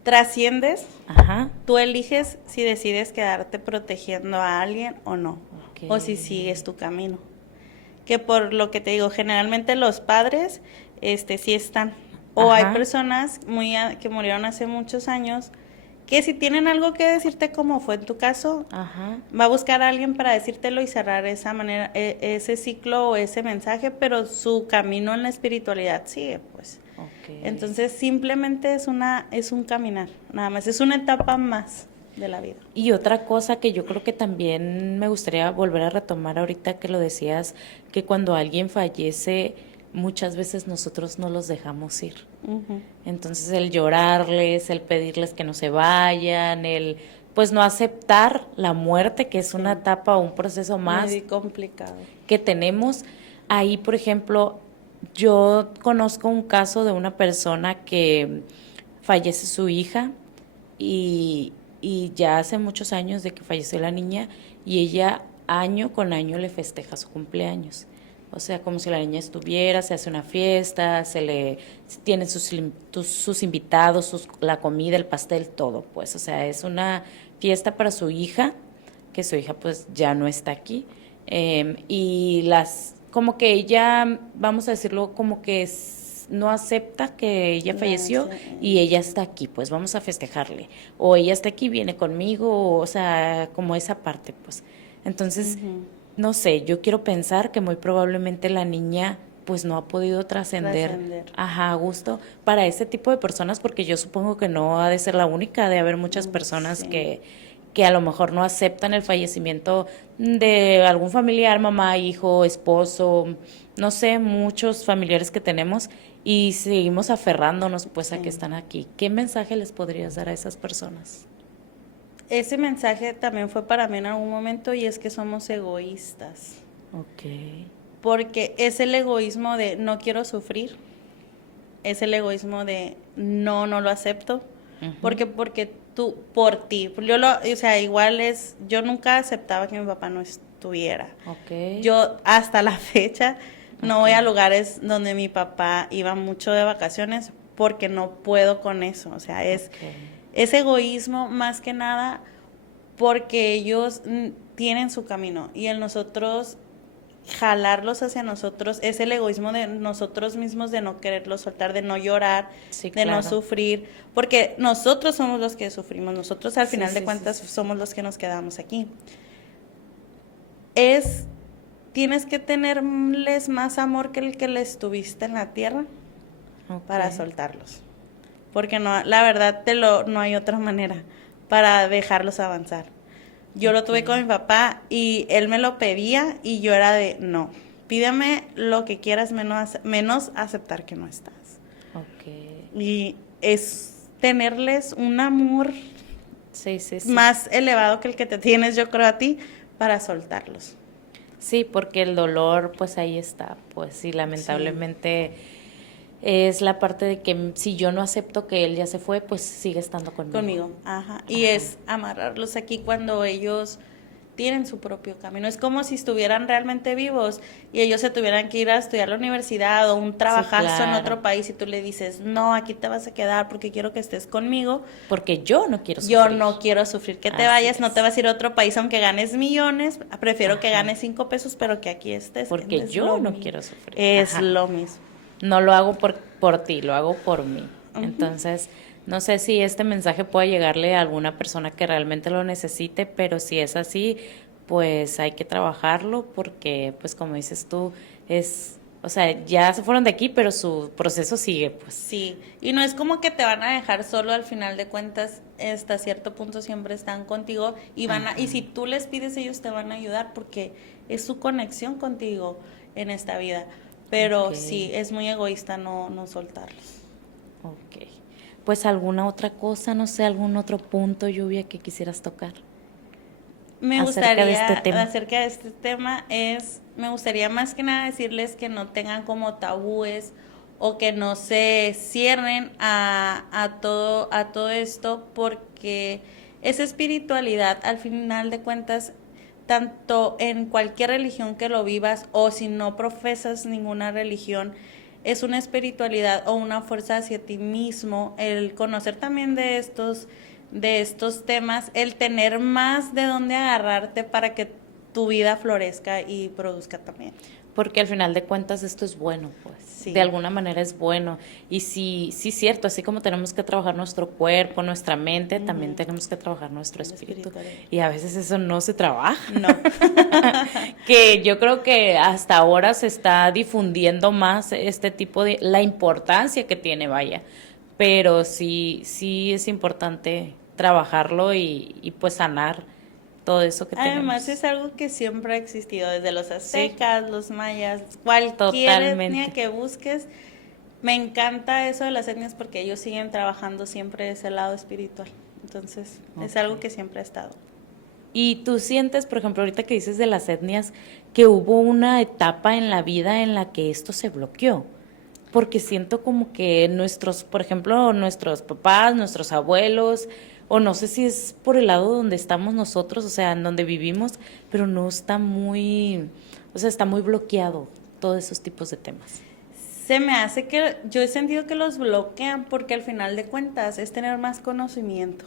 Trasciendes, Ajá. tú eliges si decides quedarte protegiendo a alguien o no, Ok. o si sigues tu camino. Que por lo que te digo, generalmente los padres, sí están. O hay Ajá. personas que murieron hace muchos años que si tienen algo que decirte, como fue en tu caso, Ajá. va a buscar a alguien para decírtelo y cerrar esa manera, ese ciclo o ese mensaje, pero su camino en la espiritualidad sigue, pues. Ok. Entonces simplemente es un caminar, nada más, es una etapa más. de la vida. Y otra cosa que yo creo que también me gustaría volver a retomar ahorita que lo decías, que cuando alguien fallece, muchas veces nosotros no los dejamos ir. Entonces el llorarles, el pedirles que no se vayan, el pues no aceptar la muerte, que es una etapa o un proceso más muy complicado que tenemos. Ahí, por ejemplo, yo conozco un caso de una persona que fallece su hija y ya hace muchos años de que falleció la niña y ella año con año le festeja su cumpleaños. O sea, como si la niña estuviera, se hace una fiesta, tiene sus invitados, la comida, el pastel, todo, pues. O sea, es una fiesta para su hija, que su hija pues ya no está aquí. Como que ella, vamos a decirlo, como que no acepta que ella falleció y ella está aquí, pues vamos a festejarle. O ella está aquí, viene conmigo, o sea, como esa parte, pues. Entonces, no sé, yo quiero pensar que muy probablemente la niña pues no ha podido trascender a gusto para ese tipo de personas, porque yo supongo que no ha de ser la única, de haber muchas personas que a lo mejor no aceptan el fallecimiento de algún familiar, mamá, hijo, esposo, no sé, muchos familiares que tenemos y seguimos aferrándonos pues a que están aquí. ¿Qué mensaje les podrías dar a esas personas? Ese mensaje también fue para mí en algún momento y es que somos egoístas. Ok. Porque es el egoísmo de no quiero sufrir, es el egoísmo de no lo acepto, porque tú, por ti, o sea, igual yo nunca aceptaba que mi papá no estuviera. Okay. Yo hasta la fecha no voy a lugares donde mi papá iba mucho de vacaciones porque no puedo con eso, o sea, es egoísmo más que nada porque ellos tienen su camino y en nosotros jalarlos hacia nosotros es el egoísmo de nosotros mismos de no quererlos soltar, de no llorar, de no sufrir, porque nosotros somos los que sufrimos, nosotros al final de cuentas somos los que nos quedamos aquí. Tienes que tenerles más amor que el que les tuviste en la tierra para soltarlos, porque no, la verdad no hay otra manera para dejarlos avanzar. Yo lo tuve con mi papá y él me lo pedía y yo era de, no, pídeme lo que quieras menos aceptar que no estás. Y es tenerles un amor más elevado que el que te tienes, yo creo, a ti, para soltarlos. Sí, porque el dolor, pues ahí está, pues sí, lamentablemente es la parte de que si yo no acepto que él ya se fue, pues sigue estando conmigo. Y es amarrarlos aquí cuando ellos tienen su propio camino. Es como si estuvieran realmente vivos y ellos se tuvieran que ir a estudiar a la universidad o un trabajazo en otro país y tú le dices, no, aquí te vas a quedar porque quiero que estés conmigo. Porque yo no quiero sufrir. Yo no quiero sufrir que te vayas, no te vas a ir a otro país aunque ganes millones, prefiero que ganes 5 pesos, pero que aquí estés. Porque yo no quiero sufrir. Es lo mismo. No lo hago por ti, lo hago por mí. Entonces, no sé si este mensaje puede llegarle a alguna persona que realmente lo necesite, pero si es así, pues hay que trabajarlo porque, pues como dices tú, o sea, ya se fueron de aquí, pero su proceso sigue, pues. Sí, y no es como que te van a dejar solo, al final de cuentas, hasta cierto punto siempre están contigo y y si tú les pides, ellos te van a ayudar porque es su conexión contigo en esta vida. Pero sí, es muy egoísta no soltarlos. Ok. Pues alguna otra cosa, no sé, algún otro punto, Lluvia, que quisieras tocar. Me gustaría, acerca de este tema, me gustaría más que nada decirles que no tengan como tabúes o que no se cierren a todo esto, porque esa espiritualidad, al final de cuentas, tanto en cualquier religión que lo vivas o si no profesas ninguna religión, es una espiritualidad o una fuerza hacia ti mismo, el conocer también de estos temas, el tener más de dónde agarrarte para que tu vida florezca y produzca también. Porque al final de cuentas esto es bueno, pues. Sí. De alguna manera es bueno. Y sí, cierto, así como tenemos que trabajar nuestro cuerpo, nuestra mente, también tenemos que trabajar nuestro espíritu. Y a veces eso no se trabaja. No. Que yo creo que hasta ahora se está difundiendo más este tipo la importancia que tiene, vaya. Pero sí es importante trabajarlo y pues sanar todo eso que Además tenemos. es algo que siempre ha existido, desde los aztecas, los mayas, cualquier Totalmente. etnia que busques. Me encanta eso de las etnias porque ellos siguen trabajando siempre ese lado espiritual. Entonces, es algo que siempre ha estado. Y tú sientes, por ejemplo, ahorita que dices de las etnias, que hubo una etapa en la vida en la que esto se bloqueó. Porque siento como que por ejemplo, nuestros papás, nuestros abuelos, o no sé si es por el lado donde estamos nosotros, o sea, en donde vivimos, pero no está está muy bloqueado todos esos tipos de temas. Se me hace que yo he sentido que los bloquean porque al final de cuentas es tener más conocimiento.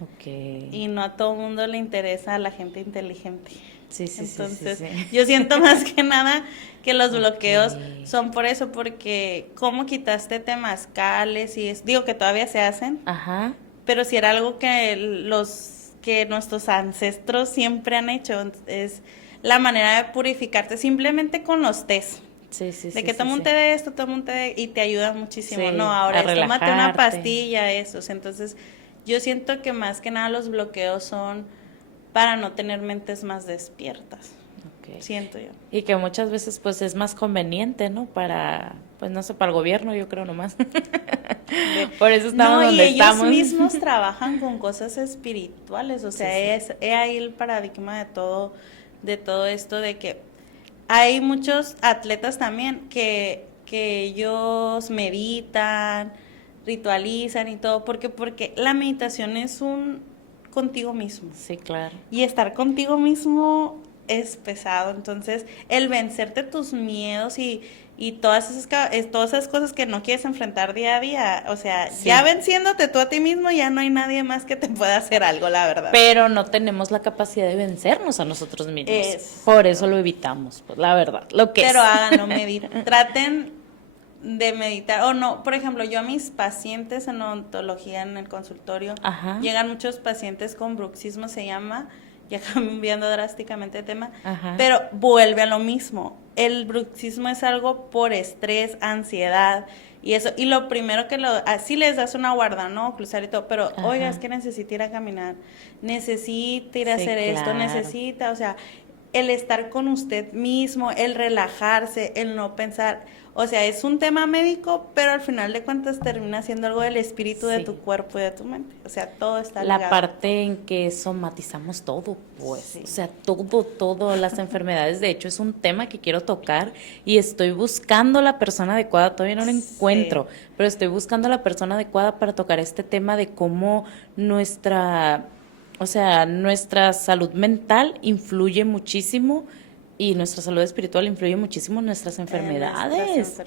Ok. Y no a todo mundo le interesa a la gente inteligente. Sí, sí, Entonces, sí. yo siento más que nada que los bloqueos son por eso, porque como quitaste temazcales y digo que todavía se hacen, Ajá. pero si era algo que nuestros ancestros siempre han hecho, es la manera de purificarte simplemente con los tés. Sí, sí, De sí. que toma un té de esto, toma un té y te ayuda muchísimo. Sí, No, ahora a es tómate una relajarte. pastilla, esos. Entonces, yo siento que más que nada los bloqueos son para no tener mentes más despiertas. Ok. Siento yo. Y que muchas veces pues es más conveniente, ¿no? Pues no sé, para el gobierno yo creo nomás. Por eso estamos No, y donde ellos estamos. mismos trabajan con cosas espirituales. O sea, Sí. he ahí el paradigma de todo esto, de que hay muchos atletas también que ellos meditan, ritualizan y todo, porque la meditación es un contigo mismo. Sí, claro. Y estar contigo mismo es pesado. Entonces, el vencerte tus miedos y todas esas cosas que no quieres enfrentar día a día, o sea, Sí. ya venciéndote tú a ti mismo, ya no hay nadie más que te pueda hacer algo, la verdad. Pero no tenemos la capacidad de vencernos a nosotros mismos. Es. Por eso lo evitamos, pues la verdad, lo que Pero es. háganlo, traten de meditar, o no, por ejemplo, yo a mis pacientes en odontología en el consultorio, Ajá. llegan muchos pacientes con bruxismo, se llama, ya cambiando drásticamente de tema, Ajá. pero vuelve a lo mismo. El bruxismo es algo por estrés, ansiedad y eso. Y lo primero así les das una guarda, ¿no? Oclusal y todo, pero Ajá. oiga, es que necesita ir a caminar, necesita ir a Sí, hacer esto, claro. necesita, o sea, el estar con usted mismo, el relajarse, el no pensar. O sea, es un tema médico, pero al final de cuentas termina siendo algo del espíritu de Sí. tu cuerpo y de tu mente. O sea, todo está La ligado. parte en que somatizamos todo, pues, Sí. o sea, todo, las enfermedades, de hecho es un tema que quiero tocar y estoy buscando la persona adecuada, todavía no la encuentro, pero estoy buscando la persona adecuada para tocar este tema de cómo nuestra salud mental influye muchísimo y nuestra salud espiritual influye muchísimo en nuestras enfermedades.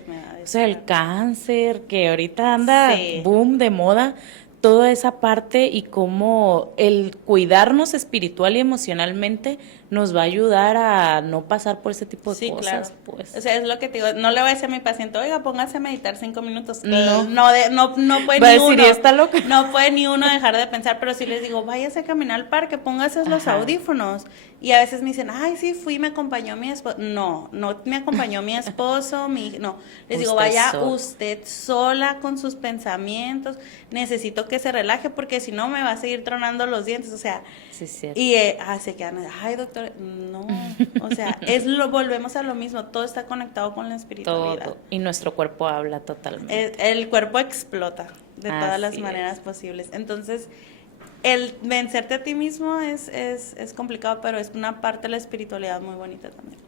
O sea, el cáncer, que ahorita anda Sí. boom de moda, toda esa parte y cómo el cuidarnos espiritual y emocionalmente nos va a ayudar a no pasar por ese tipo de Sí, cosas, claro. pues. O sea, es lo que te digo. No le voy a decir a mi paciente, oiga, póngase a meditar 5 minutos. No. No puede Va a ni decir, uno. "¿Y está loca?" No puede ni uno dejar de pensar, pero sí les digo, váyase a caminar al parque, póngase los Ajá. audífonos. Y a veces me dicen, ay, sí, me acompañó mi esposo. No me acompañó mi esposo, no. Les digo, Usted vaya sola. usted sola con sus pensamientos. Necesito que se relaje porque si no me va a seguir tronando los dientes. O sea, Sí, es cierto. y se quedan, ay, doctor, no, o sea, volvemos a lo mismo, todo está conectado con la espiritualidad. Todo. Y nuestro cuerpo habla totalmente. El cuerpo explota de todas las Así maneras posibles. Entonces, el vencerte a ti mismo es complicado, pero es una parte de la espiritualidad muy bonita también.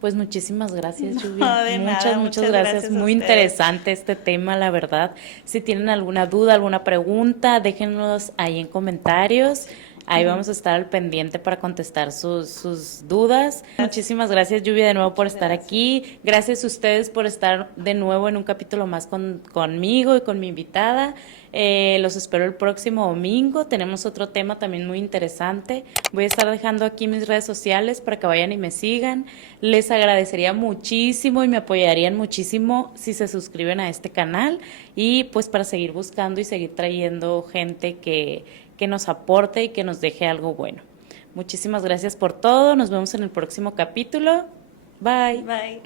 Pues muchísimas gracias, No, Lluvia. de muchas, nada, muchas muchas gracias. gracias a Muy ustedes. interesante este tema, la verdad. Si tienen alguna duda, alguna pregunta, déjenlos ahí en comentarios. Ahí vamos a estar al pendiente para contestar sus dudas. Muchísimas gracias, Lluvia, de nuevo por estar gracias. aquí. Gracias a ustedes por estar de nuevo en un capítulo más conmigo y con mi invitada. Los espero el próximo domingo. Tenemos otro tema también muy interesante. Voy a estar dejando aquí mis redes sociales para que vayan y me sigan. Les agradecería muchísimo y me apoyarían muchísimo si se suscriben a este canal y pues para seguir buscando y seguir trayendo gente que nos aporte y que nos deje algo bueno. Muchísimas gracias por todo. Nos vemos en el próximo capítulo. Bye. Bye.